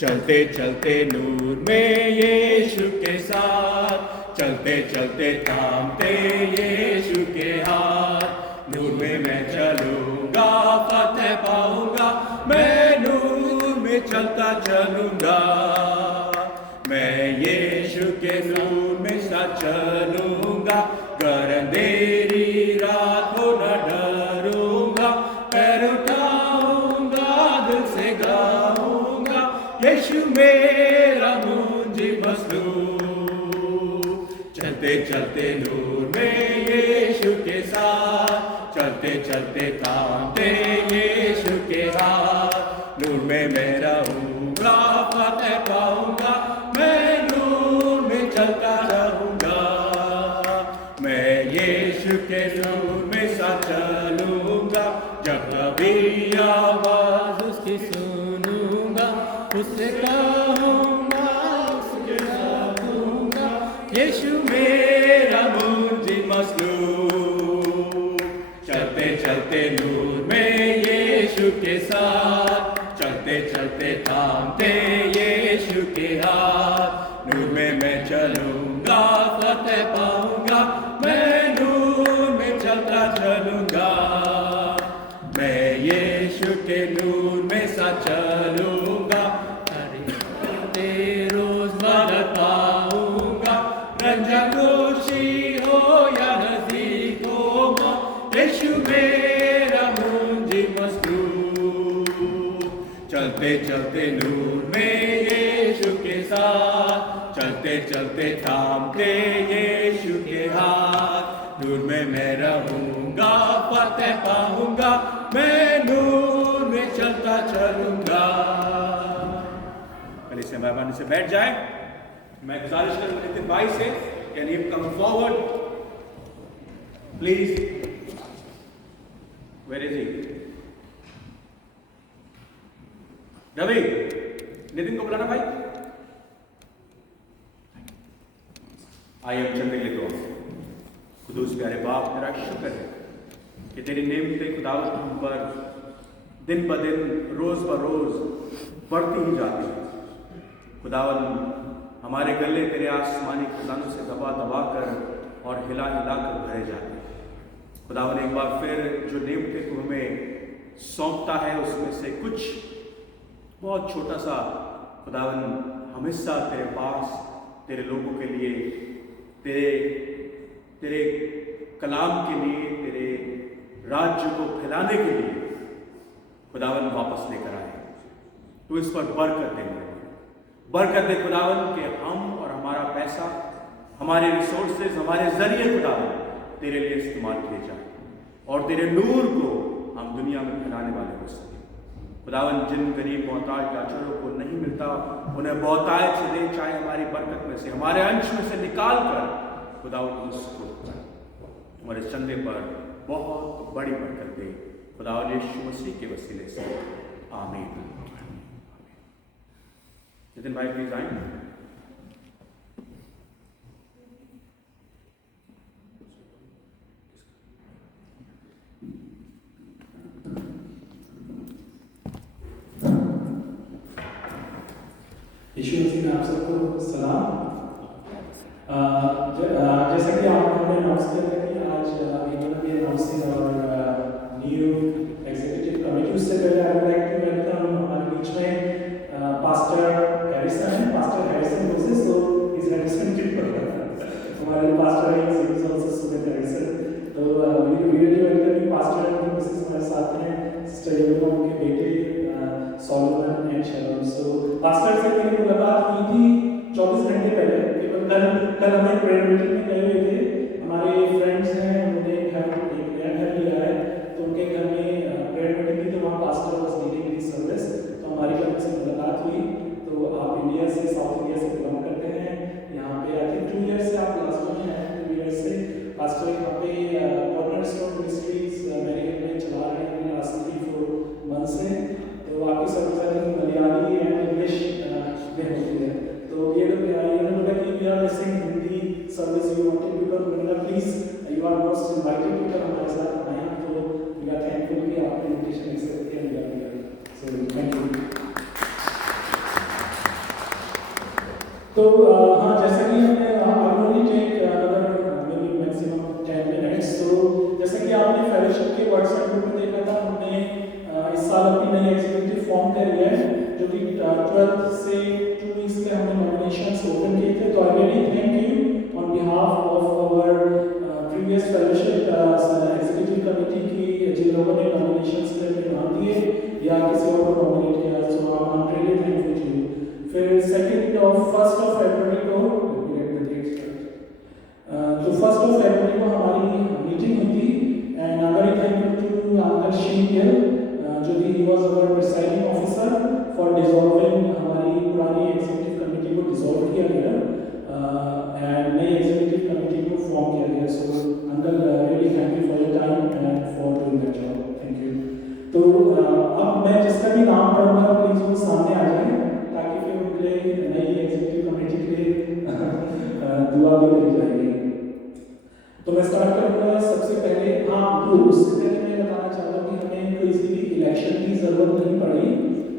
चलते चलते नूर में यीशु के साथ, चलते चलते थामते यीशु के हाथ, नूर में मैं चलूंगा, फतेह पाऊंगा, मैं नूर में चलता चलूंगा। मैं यीशु के नूर में साथ चलूंगा, गर अंधेरी रात हो न डरूंगा, पैर उठाऊंगा, दिल से गाऊंगा, यीशु मेरा मुंजी मसलूब। चलते चलते नूर में यीशु के साथ, चलते चलते थामते यीशु के हाथ, नूर में मैं रहूंगा, फतेह पाऊंगा, मैं नूर में चलता रहूंगा। मैं यीशु के नूर में साथ चलूंगा, जब कभी आवाज उसकी सुनूंगा, उससे कहूंगा, उसके कहूंगा, यीशु मेरा मुंजी मसलूब। चलते चलते नूर में यीशु के साथ, चलते चलते थामते यीशु के हाथ, नूर में मैं चलूंगा, फतेह पाऊंगा, मैं नूर में चलता चलूंगा। मैं यीशु के नूर में साथ चलूंगा, रोज मदद पाऊंगा, रंजा खुशी हो या नजदीक हो, यीशु मेरा मुंजी मसलूब। चलते चलते नूर में यीशु के साथ, चलते चलते थामते यीशु के हाथ, नूर में मैं रहूंगा, फतेह पाऊंगा, मैं नूर में चलता चलूंगा। पहले से मेहरबानी से बैठ जाए। मैं गुजारिश करूंगा नितिन भाई से, can you come forward please. Where is he? Ravi, Nitin को बुलाना भाई। आइए हम चलने के लिए दुआ। खुदूस प्यारे बाप, तेरा शुक्र है कि तेरी नेमतें खुदावत हम पर दिन ब दिन, रोज ब रोज बढ़ती ही जाती है। खुदावन, हमारे गले तेरे आसमानी खजानों से दबा दबा कर और हिला हिला कर भरे जाते हैं। खुदावन, एक बार फिर जो नेमतें तू हमें सौंपता है उसमें से कुछ बहुत छोटा सा खुदावन हम हिस्सा तेरे पास, तेरे लोगों के लिए, तेरे कलाम के लिए, तेरे राज्य को फैलाने के लिए खुदावन वापस लेकर आए। तू इस पर बरकत दे, बरकत दे खुदावन कि हम और हमारा पैसा, हमारे रिसोर्सेज, हमारे जरिए खुदावन तेरे लिए इस्तेमाल किए जाए और तेरे नूर को हम दुनिया में फैलाने वाले हो सके। खुदावन, जिन गरीब मोहताज लाचारों को नहीं मिलता उन्हें बहुतायत से दे, चाहे हमारी बरकत में से, हमारे अंश में से निकाल कर खुदावन उसको हमारे चंदे पर बहुत बड़ी बरकत दे। खुदावन यीशु मसीह के वसीले से आमीन। नितिन भाई प्लीज आएं। यीशु मसीह में आप सबको सलाम। जैसा कि आपने अनाउंस किया था कि आज अनाउंसिंग और न्यू एग्जीक्यूटिव कमेटी, उससे पहले I would like to welcome हमारे बीच में पास्टर हैरिसन है, पास्टर हैरिसन मोसेस। तो इज हैरिसन हमारे पास्टर है, इज आल्सो सुमित हैरिसन। तो we really welcome you pastor Moses. हमारे साथ हैं सिस्टर योगा, उनके बेटे Solomon and Sharon. So pastor से मेरी मुलाकात हुई थी 24 घंटे पहले, केवल कल हमें प्रेयर मीटिंग में गए हुए थे। हमारे से साउथ इंडिया से बिलोंग करते हैं। यहाँ पे आई थिंक 2 ईयर से आप क्लास में हैं, 2 ईयर से पास्टर यहाँ पे कॉर्नरस्टोन मिनिस्ट्रीज मेरे में चला रहे हैं लास्ट 3-4 मंथ से। तो आपकी सर्विस मलयाली एंड इंग्लिश में होती है। तो ये लोग बोला कि we are listening Hindi service you wanted because मैंने please you are most invited to come हमारे साथ आए। तो वी आर थैंकफुल कि आपने इनविटेशन एक्सेप्ट किया लिया। So thank you. तो हाँ, जैसा कि हमने already take maybe maximum 10 minutes. तो जैसा कि आपने फेलोशिप के व्हाट्सएप ग्रुप में देखा था, हमने इस साल अपनी नई एग्जीक्यूटिव फॉर्म कर लिया है, जो कि 12th से 2 वीक्स के हमने नॉमिनेशंस ओपन किए थे। तो I really thank you on behalf of our previous fellowship executive committee की जिन लोगों ने नॉमिनेशंस के लिए नाम दिए या किसी और को नॉमिनेट किया। So I am really thankful to you. फिर 1st of February को तो 1st of February को हमारी मीटिंग हुई थी and I very thankful to uncle Shane Gill जो कि he was our presiding officer for dissolving हमारी पुरानी एग्जीक्यूटिव कमेटी को डिसॉल्व किया गया एंड नई एग्जीक्यूटिव कमेटी को फॉर्म किया गया। So uncle really thank you for your time and for doing that job. Thank you. तो अब मैं जिसका भी नाम पढ़ूंगा प्लीज वो सामने आ जाए ताकि फिर उनके लिए नई एग्जीक्यूटिव कमेटी के लिए दुआ भी करी जाएगी। तो मैं स्टार्ट करूंगा सबसे पहले। हाँ, तो उससे पहले मैं बताना चाहता हूँ कि हमें किसी भी इलेक्शन की जरूरत नहीं पड़ी।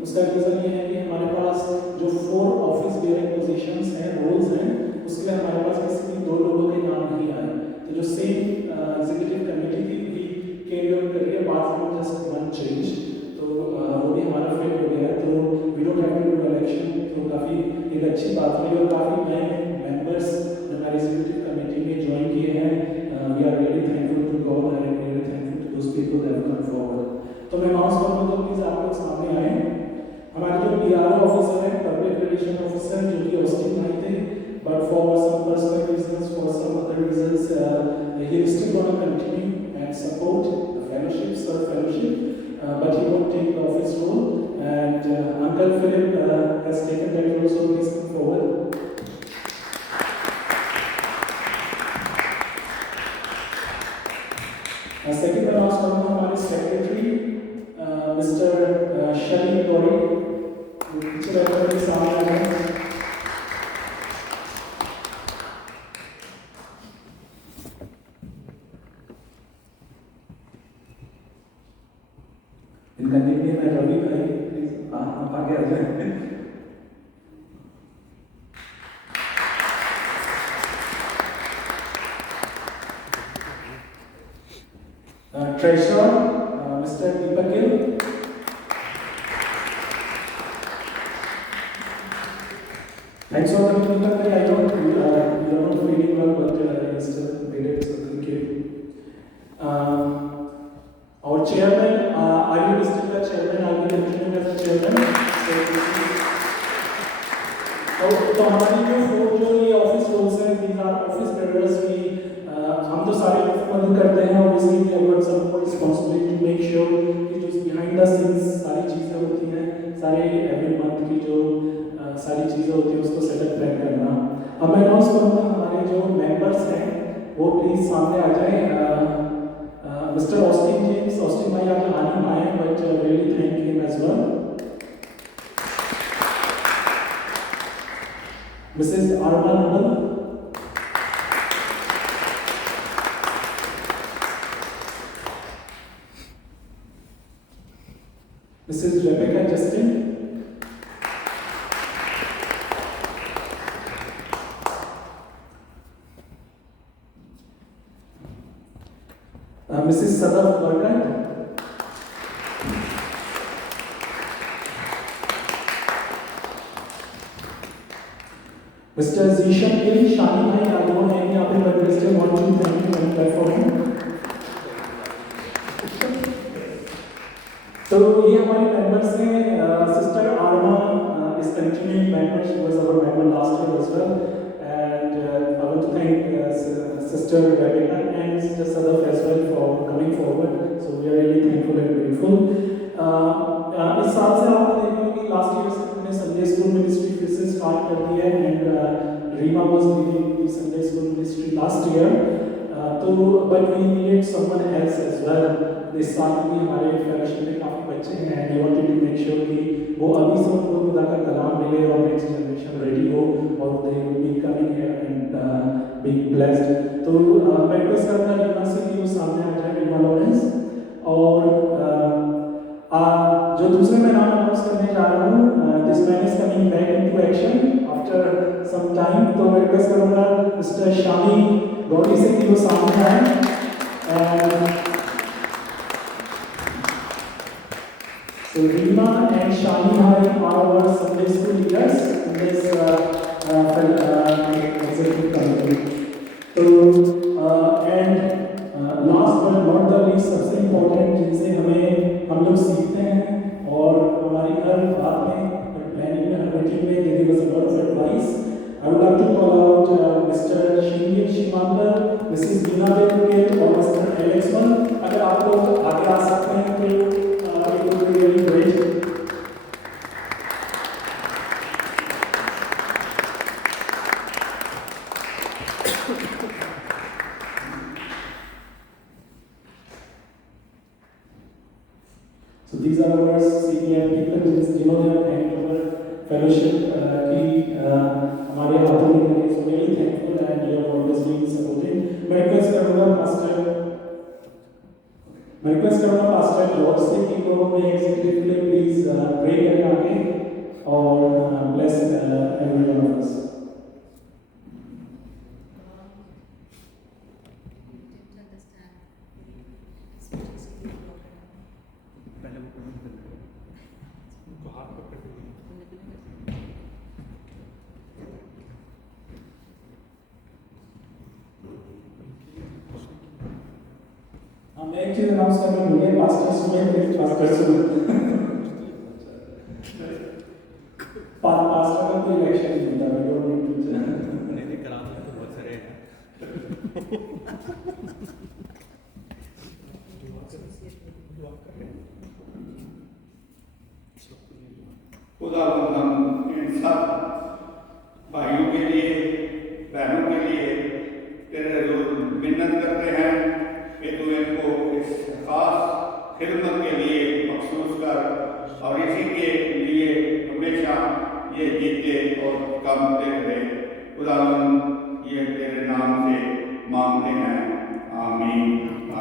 उसका रीज़न ये है कि हमारे पास जो 4 ऑफिस बेयरिंग पोजीशंस हैं, रोल्स हैं, उसके लिए हमारे पास किसी भी 2 लोगों के नाम नहीं आए। तो जो सेम एग्जीक्यूटिव कमेटी थी भी कैरी आउट करिए, बात में जस्ट वन चेंज, तो वो भी हमारा फेल हो गया। तो we don't have to do election. तो काफ़ी एक अच्छी बात रही और काफ़ी नए मेंबर्स हमारे एग्जीक्यूटिव कमेटी में ज्वाइन किए हैं। We are really thankful to God and really thankful to those people that have come forward. तो मैं अनाउंस करूंगा, तो प्लीज आप लोग सामने आए। हमारे जो पीआरओ ऑफिसर है, पब्लिक रिलेशन ऑफिसर, जो कि ऑस्टिन भाई थे, but for some personal reasons, for some other reasons, he is still gonna continue and support the fellowship, sir fellowship, but he won't take the office role. And Uncle Philip has taken that role, so please come forward. Second मैं announce करूँगा हमारे secretary mister शरीफ गौरी, पीछे बैठकर सामने आ जाए। इनका nickname है रवि भाई, प्लीज आप आगे आ जाए। Treasurer mister Deepak Gill, thanks for the Deepak भाई। I don't know feeling well but still did it, so thank you. Our chairman, I will be still the chairman, I will continue as the chairman. तो हमारी जो ये office roles हैं, these are office bearers। हम तो सारे मदद करते हैं, obviously we have got some responsibility to make sure कि जो behind the scenes सारी चीज़ें होती हैं, सारे every month की जो सारी चीज़ें होती हैं उसको सेटअप प्लान करना। अब मैं अनाउंस करूँगा हमारे जो मेंबर्स हैं वो प्लीज सामने आ जाए। Mr. Austin James, Austin भाई आप आ नहीं पाए, but really thank him as well. Mrs. Arma Noble, Mrs. Rebecca Justin, Mrs. Sadaf Barkat, Mr. Zishan Gill, Shani भाई आप लोग हैं यहाँ पे, but we still want to thank you and clap for him. तो ये हमारे मेंबर्स हैं। Sister Arma is continuing member, she was our member last year as well, and I want to thank Sister Rebecca and Sister Sadaf as well for coming forward. So we are really thankful and grateful. इस साल से आपने देखा कि last year से हमने Sunday school ministry फिर से start कर दी है and Rima was leading the Sunday school ministry last year. तो but we needed someone else as well. They started कि हमारे fellowship में काफी बच्चे हैं and we wanted to make sure कि वो अभी से उनको खुदा का कलाम मिले और next generation ready हो और they will be coming here and being blessed. तो मैं रिक्वेस्ट करता हूँ रीमा से कि वो सामने आ जाए, रीमा लॉरेंस। और जो दूसरे मैं नाम अनाउंस करने जा रहा हूँ, this man is coming back into action after some time. तो मैं रिक्वेस्ट करूँगा मिस्टर शामी गौरी से कि वो सामने आए। So Rima and Shani are our Sunday school leaders in this executive committee. So and last but not the least, सबसे important जिनसे हम लोग सीखते हैं और हमारी हर बात में, प्लानिंग में, हर मीटिंग में they give us a lot of advice. I would like to call out Mr. Shingil Shimankar, Mrs. Meena Devke और Mr. Alex Wan. अगर आप लोग आगे आ सकते हैं तो it would be really great. So these are our senior people जिन्होंने hand fellowship की हमारे हाथों में करी। So really thankful and you have always been supporting. मैं रिक्वेस्ट करूँगा पास्टर जॉर्ज से कि वो अपने एग्जीक्यूटिव के लिए प्लीज प्रे करें आगे और bless every one of us. हम एक चीज अनाउंस करने भूले, पास्टर सुमित पास्टर का कोई इलेक्शन नहीं होता, वी डोंट नीड टू नहीं कराम में तो बहुत सारे हैं। खुदा हम इन सब भाइयों के लिए, बहनों के लिए तेरे रोज मिन्नत करते हैं कि तू इनको इस खास खिदमत के लिए मखसूस कर और इसी के लिए हमेशा ये जीते और कामते रहे। खुदावंद ये तेरे नाम से मांगते हैं, आमीन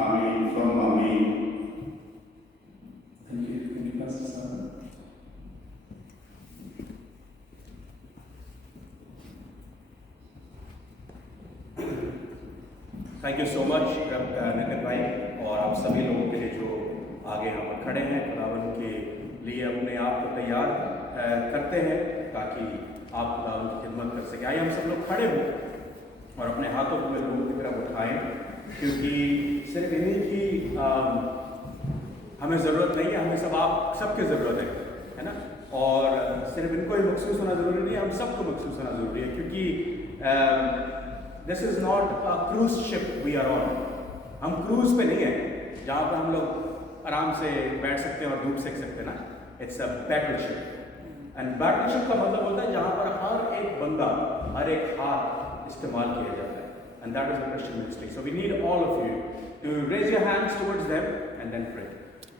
आमीन सुन आमीन। थैंक यू पास्टर साहब। Thank you so much Nitin भाई और आप सभी लोगों के लिए जो आगे यहाँ पर खड़े हैं, खुदावन के लिए अपने आप को तैयार करते हैं ताकि आप खुदावन की खिदमत कर सकें। आइए हम सब लोग खड़े हों और अपने हाथों को लोगों की तरफ उठाएं, क्योंकि सिर्फ इन्हीं की हमें ज़रूरत नहीं है, हमें सब आप सबकी ज़रूरत है ना। और सिर्फ इनको ही मखसूस होना ज़रूरी नहीं है, हम सबको मखसूस होना ज़रूरी है, क्योंकि this is not a cruise ship we are on. हम क्रूज पे नहीं है जहाँ पर हम लोग आराम से बैठ सकते हैं और धूप सेक सकते हैं ना। It's a battle ship and battle ship का मतलब होता है जहाँ पर हर एक बंदा, हर एक हाथ इस्तेमाल किया जाता है। And that is the Christian ministry. So we need all of you to raise your hands towards them and then pray.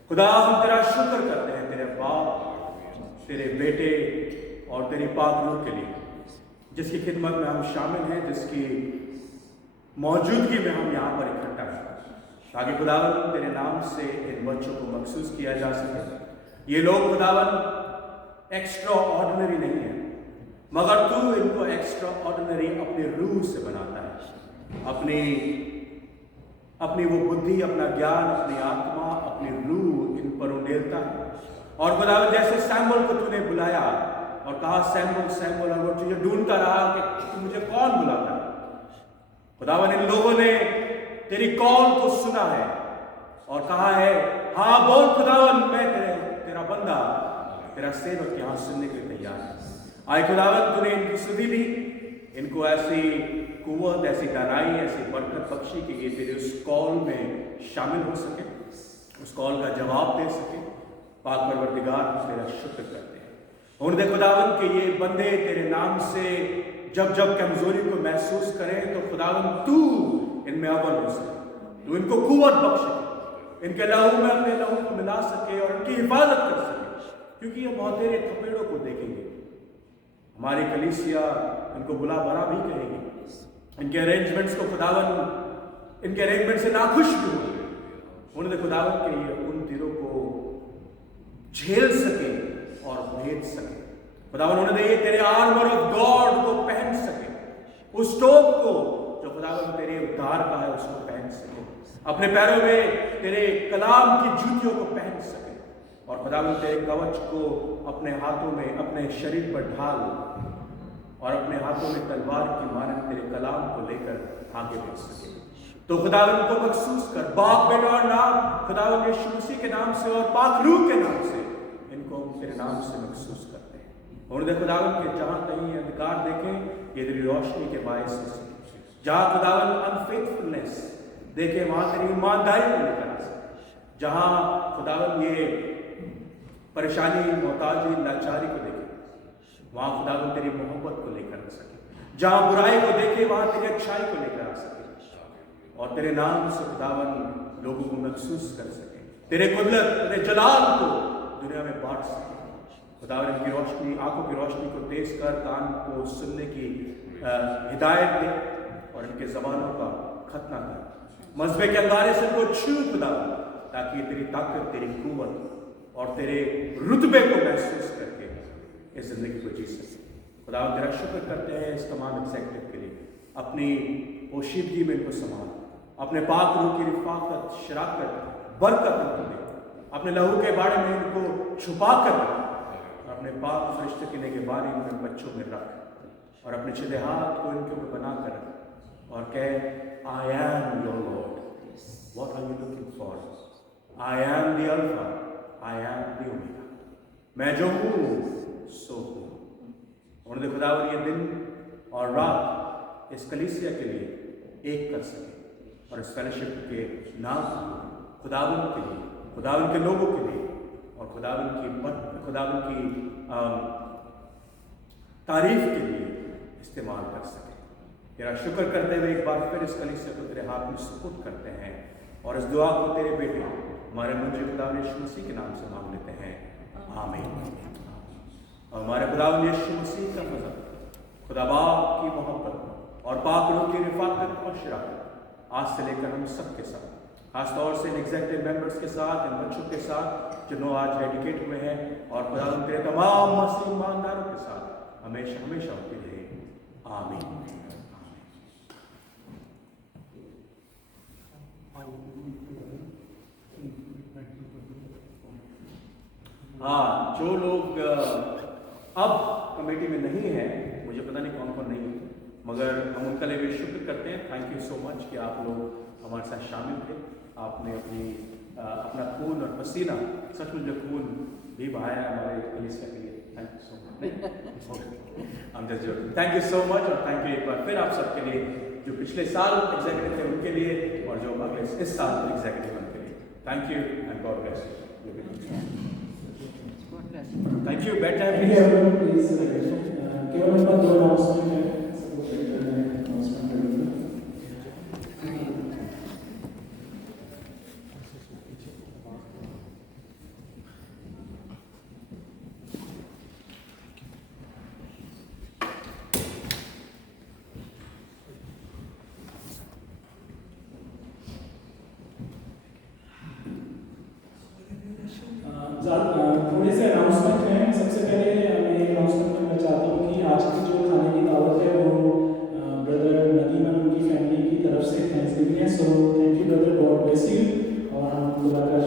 खुदा हम तेरा शुक्र करते हैं तेरे बाप, तेरे बेटे और तेरी पाक रूह के लिए, जिसकी खिदमत में हम शामिल हैं, जिसकी मौजूदगी में हम यहाँ पर इकट्ठा हैं, ताकि खुदावन तेरे नाम से इन बच्चों को मखसूस किया जा सके। ये लोग खुदावन एक्स्ट्रा ऑर्डिनरी नहीं है, मगर तू इनको एक्स्ट्रा ऑर्डिनरी अपने रूह से बनाता है। अपनी वो बुद्धि, अपना ज्ञान, अपनी आत्मा, अपनी रूह इन पर उंडेलता है। और खुदावन जैसे सैमुअल को तूने बुलाया और कहा सैमुअल सैमुअल, और वो तुझे ढूंढता रहा कि तू मुझे कौन बुलाता है। खुदावन इन लोगों ने तेरी कॉल को सुना है और कहा है हाँ बोल खुदावन, मैं तेरा बंदा, तेरा सेवक यहाँ सुनने के लिए तैयार है। आए खुदावन तूने इनकी सुधी ली, इनको ऐसी कुव्वत, ऐसी डराई, ऐसी बरकत बख्शी कि ये तेरे उस कॉल में शामिल हो सके, उस कॉल का जवाब दे सके। पाक परवरदिगार तेरा शुक्र करते हैं। और दे खुदावन के ये बंदे तेरे नाम से जब जब कमजोरी को महसूस करें तो खुदावन तू इनमें अव्वल हो सके, तू इनको कुव्वत बख्शे, इनके लहू में अपने लहू को मिला सके और इनकी हिफाजत कर सके, क्योंकि ये बहुत तेरे थपेड़ों को देखेंगे। हमारी कलीसिया इनको बुला भरा भी कहेगी, इनके अरेंजमेंट्स को खुदावन, इनके अरेंजमेंट से नाखुश भी होंगे। उन्होंने खुदावन के लिए उन तीरों को झेल सके और भेज सके। खुदावन उन्होंने ये तेरे आर्मर ऑफ गॉड को पहन सके, उस टोप को जो खुदावन तेरे उद्धार का है उसको पहन सके, अपने पैरों में तेरे कलाम की जूतियों को पहन सके, और खुदावन तेरे कवच को अपने हाथों में अपने शरीर पर ढाल और अपने हाथों में तलवार की मानक तेरे कलाम को लेकर आगे बढ़ सके। तो खुदावन को मखसूस कर, बाप बेटा और नाम खुदावन यीशु मसीह के नाम से और पाक रूह के नाम से इनको हम तेरे नाम से मखसूस करते हैं। और दे खुदावन के जहाँ कहीं अंधकार देखें ये तेरी रोशनी के बायस हो सके, जहाँ खुदावन अनफेथफुलनेस देखे वहाँ तेरी ईमानदारी को लेकर आ सके, जहाँ खुदावन ये परेशानी, मोहताजी, लाचारी को देखे वहाँ खुदावन तेरी मोहब्बत को लेकर आ सके, जहाँ बुराई को देखे वहाँ तेरी अच्छाई को लेकर आ सके, और तेरे नाम से खुदावन लोगों को महसूस कर सके, तेरे कुदरत, तेरे जलाल को दुनिया में बांट सके। खुदावन की रोशनी, आंखों की रोशनी को तेज कर, कान को सुनने की हिदायत दे और इनके जबानों का खतना कर, मजबे के अंगारे से उनको छू खुदावन, ताकि तेरी ताकत, तेरी कुव्वत और तेरे रुतबे को महसूस करके इस जिंदगी को जी सके। खुदावन तेरा शुक्र करते हैं इस तमाम एग्जीक्यूटिव के लिए, अपनी पोशीदगी में इनको संभाल, अपने पाक रूह की रिफाकत, शराकत, बरकत इनको दे, अपने लहू के बारे में इनको छुपा कर रख, अपने पाक फरिश्ते के निगहबानी में बच्चों में रख, और अपने छिदे हाथ को इनके ऊपर बना कर रख और कह, I am your Lord, what are you looking for? I am the Alpha, I am the Omega, मैं जो हूँ सो हूँ। उन्होंने खुदावन ये दिन और रात इस कलीसिया के लिए एक कर सके, और इस फेलोशिप के नाम खुदावन के लिए, खुदावन के लोगों के लिए और खुदावन की तारीफ के लिए इस्तेमाल कर सके। तेरा शुक्र करते हुए एक बार फिर इस कलीसिया को तेरे हाथ में सुपुर्द करते हैं, और इस दुआ को तेरे बेटे हमारे मुझे खुदावन यीशु मसीह के नाम से मांग लेते हैं, आमीन। और हमारे खुदावन यीशु मसीह का फजल, खुदा बाप की मोहब्बत और पाक रूह की रिफाकत और शराकत आज से लेकर हम सबके साथ, खासतौर से इन एग्जीक्यूटिव मेंबर्स के साथ, इन बच्चों के साथ जो आज डेडिकेट हुए हैं, और खुदावन तेरे तमाम मसीह ईमानदारों के साथ हमेशा हमेशा होती रहे, आमीन। हाँ, जो लोग अब कमेटी में नहीं हैं, मुझे पता नहीं कौन कौन नहीं है, मगर हम उनका लिए भी शुक्र करते हैं। थैंक यू सो मच कि आप लोग हमारे साथ शामिल थे, आपने अपना खून और पसीना, सचमुच जो खून भी बहाया हमारे कलीसिया के लिए। Thank you so much. Thank you so much, और थैंक यू एक बार फिर आप सबके लिए जो पिछले साल एग्जीक्यूटिव थे उनके लिए, और जो अगले इस साल एग्जीक्यूटिव उनके लिए। Thank you and God bless you. Thank you. बैठा है प्लीज। केवल मेरे पास 2 अनाउंसमेंट है। थोड़े से अनाउंसमेंट हैं। सबसे पहले मैं अनाउंसमेंट करना चाहता हूँ कि आज की जो खाने की दावत है वो ब्रदर नदीम और उनकी फैमिली की तरफ से थैंक्सगिविंग है। सो thank you brother, God bless you, और हम खुदा का